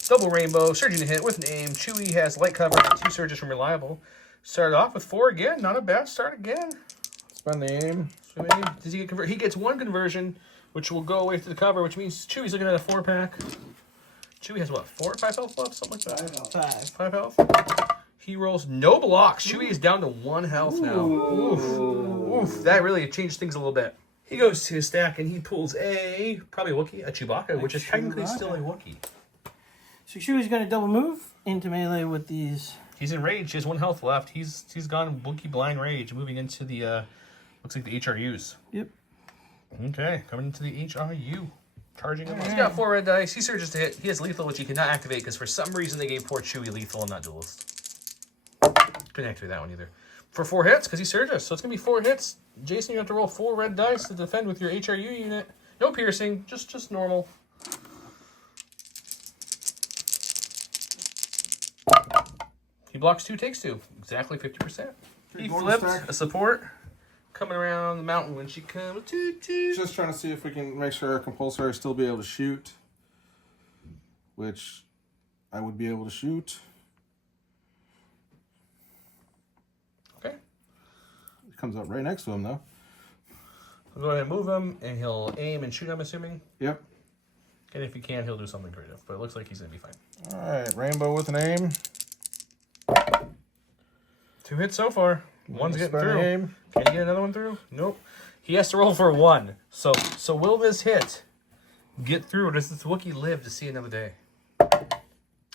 Double rainbow, surging to hit with an aim. Chewie has light cover, 2 surges from reliable. Started off with 4 again. Not a bad start again. Spend the aim. So does he get convert? He gets 1 conversion, which will go away through the cover, which means Chewie's looking at a 4-pack. Chewie has what, 4 or 5 health left? Something like that? 5 health. He rolls no blocks. Chewie is down to 1 health now. Oof. Oof. That really changed things a little bit. He goes to his stack and he pulls probably a Wookiee, a Chewbacca, which is technically still a Wookiee. So Chewie's going to double move into melee with these. He's in rage. He has 1 health left. He's gone Wookiee blind rage, moving into the looks like the HRUs. Yep. Okay, coming into the HRU. Charging him. He's got 4 red dice. He surges to hit. He has lethal, which he cannot activate because for some reason they gave poor Chewie lethal and not duelist. Couldn't activate that one either. For 4 hits, because he surges. So it's going to be 4 hits. Jason, you have to roll 4 red dice to defend with your HRU unit. No piercing, just normal. He blocks 2, takes 2. Exactly 50%. He flipped a support. Coming around the mountain when she comes. Toot, toot. Just trying to see if we can make sure our compulsory still be able to shoot. Which I would be able to shoot. Okay. It comes up right next to him, though. I'll go ahead and move him, and he'll aim and shoot, I'm assuming. Yep. And if he can, he'll do something creative. But it looks like he's going to be fine. All right, rainbow with an aim. 2 hits so far. One's getting through. Aim. Can he get another one through? Nope. He has to roll for 1. So will this hit get through? Or does this Wookiee live to see another day?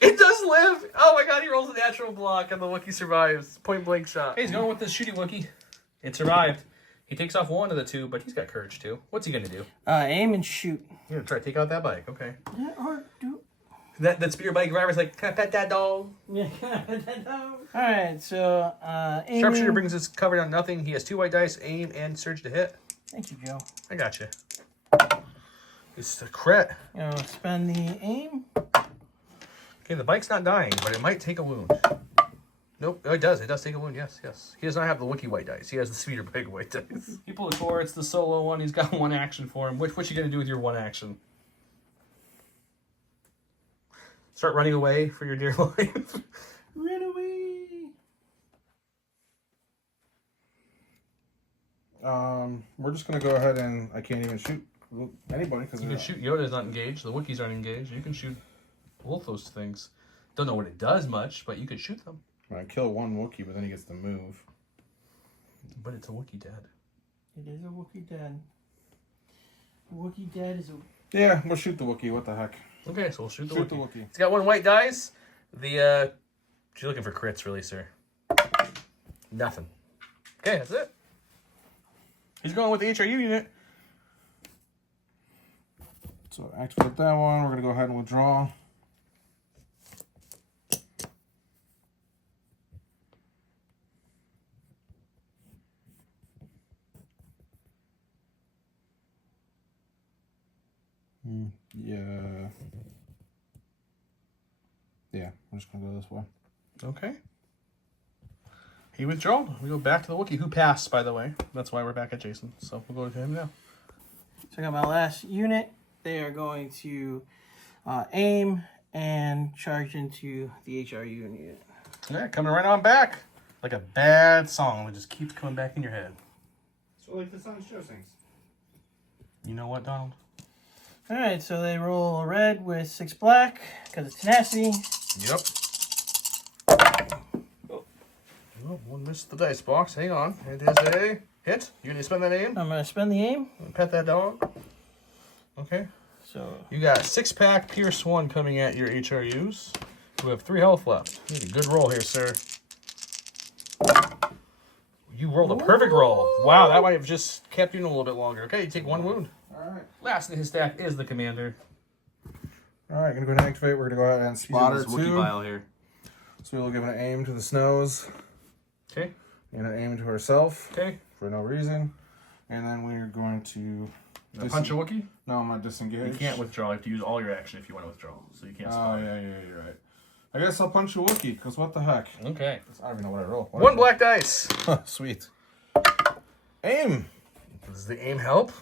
It does live! Oh my god, he rolls a natural block and the Wookiee survives. Point blank shot. Hey, he's going with this shooty Wookiee. It survived. He takes off 1 of the 2, but he's got courage too. What's he going to do? Aim and shoot. You're going to try to take out that bike. Okay. Yeah, or do. That speeder bike driver's like, can I pet that dog? Yeah, alright, so aiming. Sharpshooter brings his cover down to nothing. He has 2 white dice, aim, and surge to hit. Thank you, Joe. I got you. It's a crit. Spend the aim. Okay, the bike's not dying, but it might take a wound. Nope, oh, it does. It does take a wound, yes. He does not have the Wookiee white dice. He has the speeder bike white dice. You pull the core, it's the solo one. He's got 1 action for him. What you going to do with your 1 action? Start running away for your dear life. Run away. We're just gonna go ahead and I can't even shoot anybody because You can shoot Yoda's not engaged. The Wookiees aren't engaged. You can shoot both those things. Don't know what it does much, but you could shoot them. I kill 1 Wookiee, but then he gets to move. But it's a Wookiee dead. It is a Wookiee dead. Wookiee dead is a. Yeah, we'll shoot the Wookiee. What the heck? Okay, so we'll shoot the Shoot Wookiee. the Wookiee. He's got 1 white dice. You're looking for crits, really, sir. Nothing. Okay, that's it. He's going with the HRU unit. So activate that one. We're gonna go ahead and withdraw. Yeah, I'm just gonna go this way. Okay. He withdrew. We go back to the Wookiee, who passed, by the way. That's why we're back at Jason. So we'll go to him now. So I got my last unit. They are going to aim and charge into the HRU unit. Yeah, coming right on back. Like a bad song that just keeps coming back in your head. So like the song Joe sings. You know what, Donald? Alright, so they roll a red with 6 black because it's tenacity. Yep. Oh, 1 missed the dice box. Hang on. It is a hit. You gonna spend that aim? I'm going to spend the aim. Pet that dog. Okay. So You got 6-pack Pierce 1 coming at your HRUs. You have 3 health left. You need a good roll here, sir. You rolled a perfect roll. Wow, that might have just kept you in a little bit longer. Okay, you take 1 wound. All right. Last in his stack is the commander. All right, gonna go ahead and activate. We're gonna go ahead and spotter Wookie 2. pile here. So we'll give an aim to the snows Okay. and an aim to herself Okay. for no reason. And then we're going to Punch a Wookiee? No, I'm not disengaged. You can't withdraw. You have to use all your action if you want to withdraw. So you can't Oh, spot. yeah, you're right. I guess I'll punch a Wookiee, because what the heck? Okay. I don't even know what I roll. 1 black dice. Sweet. Aim! Does the aim help?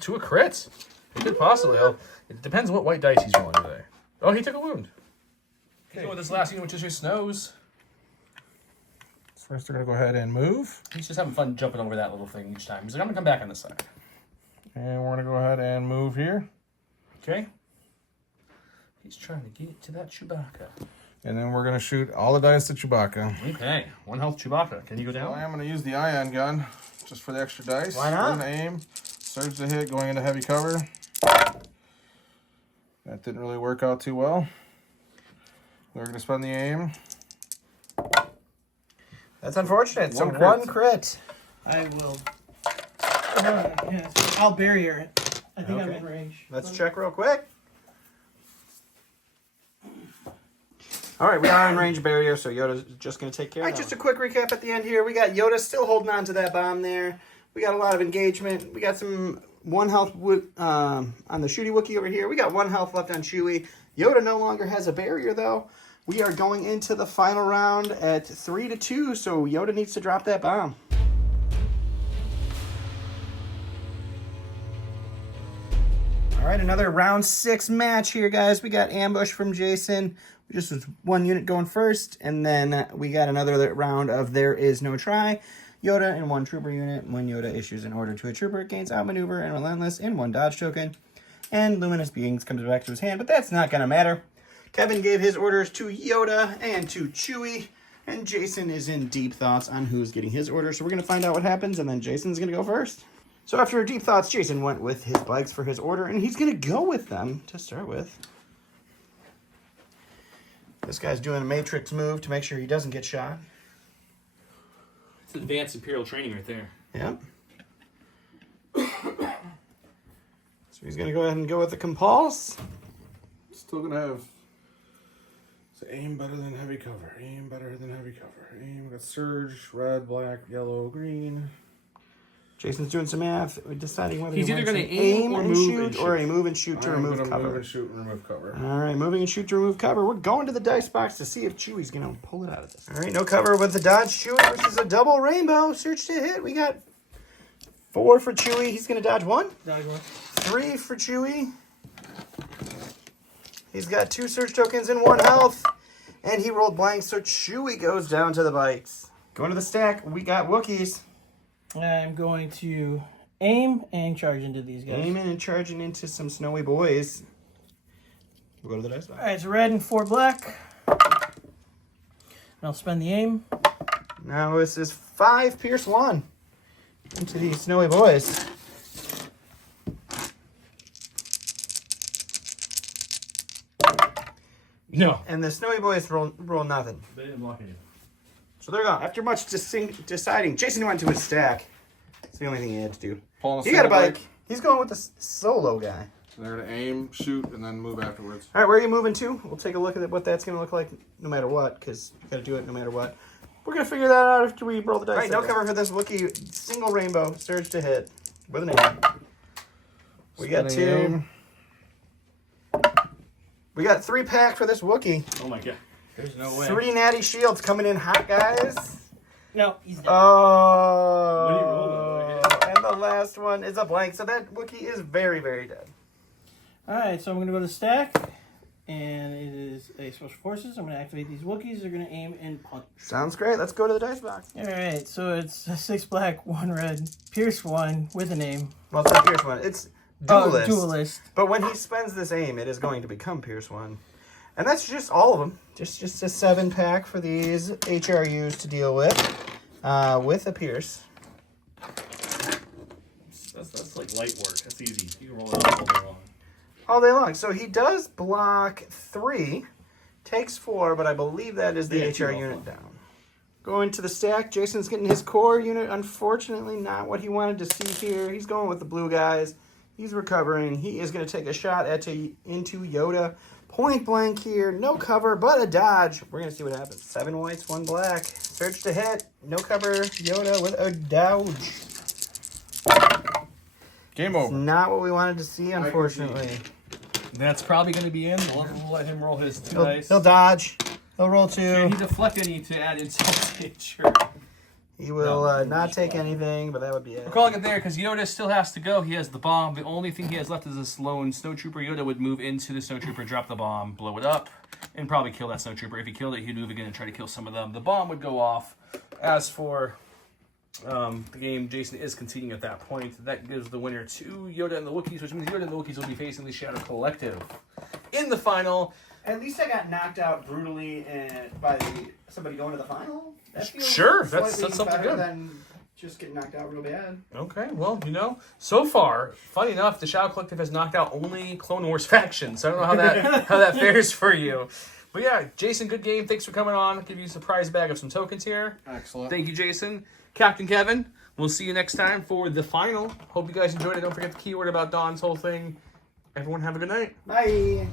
To a crit. It could possibly help. It depends what white dice he's rolling today. Oh, he took a wound. Okay. With this last unit, which is your snows. First, we're going to go ahead and move. He's just having fun jumping over that little thing each time. He's like, I'm going to come back on this side. And we're going to go ahead and move here. Okay. He's trying to get to that Chewbacca. And then we're going to shoot all the dice at Chewbacca. Okay. 1 health Chewbacca. Can you go Well, down? I am going to use the ion gun just for the extra dice. Why not? With an aim. Surge to hit, going into heavy cover. That didn't really work out too well. We're going to spend the aim. That's unfortunate. So One crit. 1 crit. I will. Yes, I'll barrier it. I think I'm Okay. in range. Let's check real quick. All right, we are in range barrier, so Yoda's just going to take care of it. Just a quick recap at the end here. We got Yoda still holding on to that bomb there. We got a lot of engagement. We got some 1 health on the Shooty Wookiee over here. We got 1 health left on Chewie. Yoda no longer has a barrier, though. We are going into the final round at 3-2, so Yoda needs to drop that bomb. All right, another round 6 match here, guys. We got ambush from Jason. We just was 1 unit going first, and then we got another round of there is no try. Yoda and 1 trooper unit. When Yoda issues an order to a trooper, it gains outmaneuver and relentless in 1 dodge token. And luminous beings comes back to his hand, but that's not gonna matter. Kevin gave his orders to Yoda and to Chewie, and Jason is in deep thoughts on who's getting his order. So we're gonna find out what happens, and then Jason's gonna go first. So after deep thoughts, Jason went with his bikes for his order, and he's going to go with them to start with. This guy's doing a Matrix move to make sure he doesn't get shot. It's advanced Imperial training right there. Yep. So he's going to go ahead and go with the Compulse. Still going to have... So aim better than heavy cover. Aim better than heavy cover. Aim, got surge, red, black, yellow, green. Jason's doing some math, deciding whether He's he either wants gonna to aim or and move shoot, and or a shoot. move and shoot to remove Move cover. and shoot and remove cover. All right, moving and shoot to remove cover. We're going to the dice box to see if Chewie's going to pull it out of this. All right, no cover with the dodge Chewie versus a double rainbow. Search to hit. We got 4 for Chewie. He's going to dodge 1. Dodge 1. 3 for Chewie. He's got 2 search tokens and 1 health. And he rolled blank, so Chewie goes down to the bikes. Going to the stack, we got Wookiees. I'm going to aim and charge into these guys. Aiming and charging into some snowy boys. We'll go to the dice box. Alright, it's red and 4 black. And I'll spend the aim. Now this is 5 Pierce 1 into these snowy boys. No. And the snowy boys roll nothing. They didn't block any. So they're gone. After much deciding, Jason went to his stack. It's the only thing he had to do. Pulling He got a single bike. He's going with the solo guy. So they're going to aim, shoot, and then move afterwards. All right, where are you moving to? We'll take a look at what that's going to look like no matter what, because you got to do it no matter what. We're going to figure that out after we roll the dice. All right, no cover for this Wookiee. Single rainbow, surge to hit with an aim. We got Spinning 2. aim. We got 3 pack for this Wookiee. Oh my god. There's no way. 3 natty shields coming in hot, guys. No, he's dead. Oh. What do you roll, And the last one is a blank, so that Wookiee is very, very dead. Alright, so I'm going to go to the stack. And it is a Special Forces. I'm going to activate these Wookiees. They're going to aim and punch. Sounds great. Let's go to the dice box. Alright, so it's 6 black, 1 red, Pierce 1 with an aim. Well, it's not Pierce 1. It's Duelist. Duelist. But when he spends this aim, it is going to become Pierce 1. And that's just all of them. Just a 7-pack for these HRUs to deal with a Pierce. That's like light work. That's easy. You can roll it all day long. All day long. So he does block 3 Takes 4, but I believe that is the Yeah, HR 2 unit alpha. down. Going to the stack, Jason's getting his core unit. Unfortunately, not what he wanted to see here. He's going with the blue guys. He's recovering. He is going to take a shot into Yoda. Point blank here. No cover, but a dodge. We're going to see what happens. 7 whites, 1 black. Search to hit. No cover. Yoda with a dodge. Game It's over. not what we wanted to see, unfortunately. That's probably going to be in. We'll let him roll his 2 dice. He'll dodge. He'll roll 2. Can he deflect any to add insult nature? He will No, not take anything, but that would be it. We're calling it there because Yoda still has to go. He has the bomb. The only thing he has left is this lone snowtrooper. Yoda would move into the snowtrooper, drop the bomb, blow it up, and probably kill that snowtrooper. If he killed it, he'd move again and try to kill some of them. The bomb would go off. As for the game, Jason is conceding at that point. That gives the winner to Yoda and the Wookiees, which means Yoda and the Wookiees will be facing the Shadow Collective in the final. At least I got knocked out brutally by somebody going to the final. That feels Sure, that's slightly something better good. than just getting knocked out real bad. Okay, well, so far, funny enough, the Shadow Collective has knocked out only Clone Wars factions. So I don't know how that fares for you. But yeah, Jason, good game. Thanks for coming on. I'll give you a surprise bag of some tokens here. Excellent. Thank you, Jason. Captain Kevin, we'll see you next time for the final. Hope you guys enjoyed it. Don't forget the keyword about Dawn's whole thing. Everyone have a good night. Bye.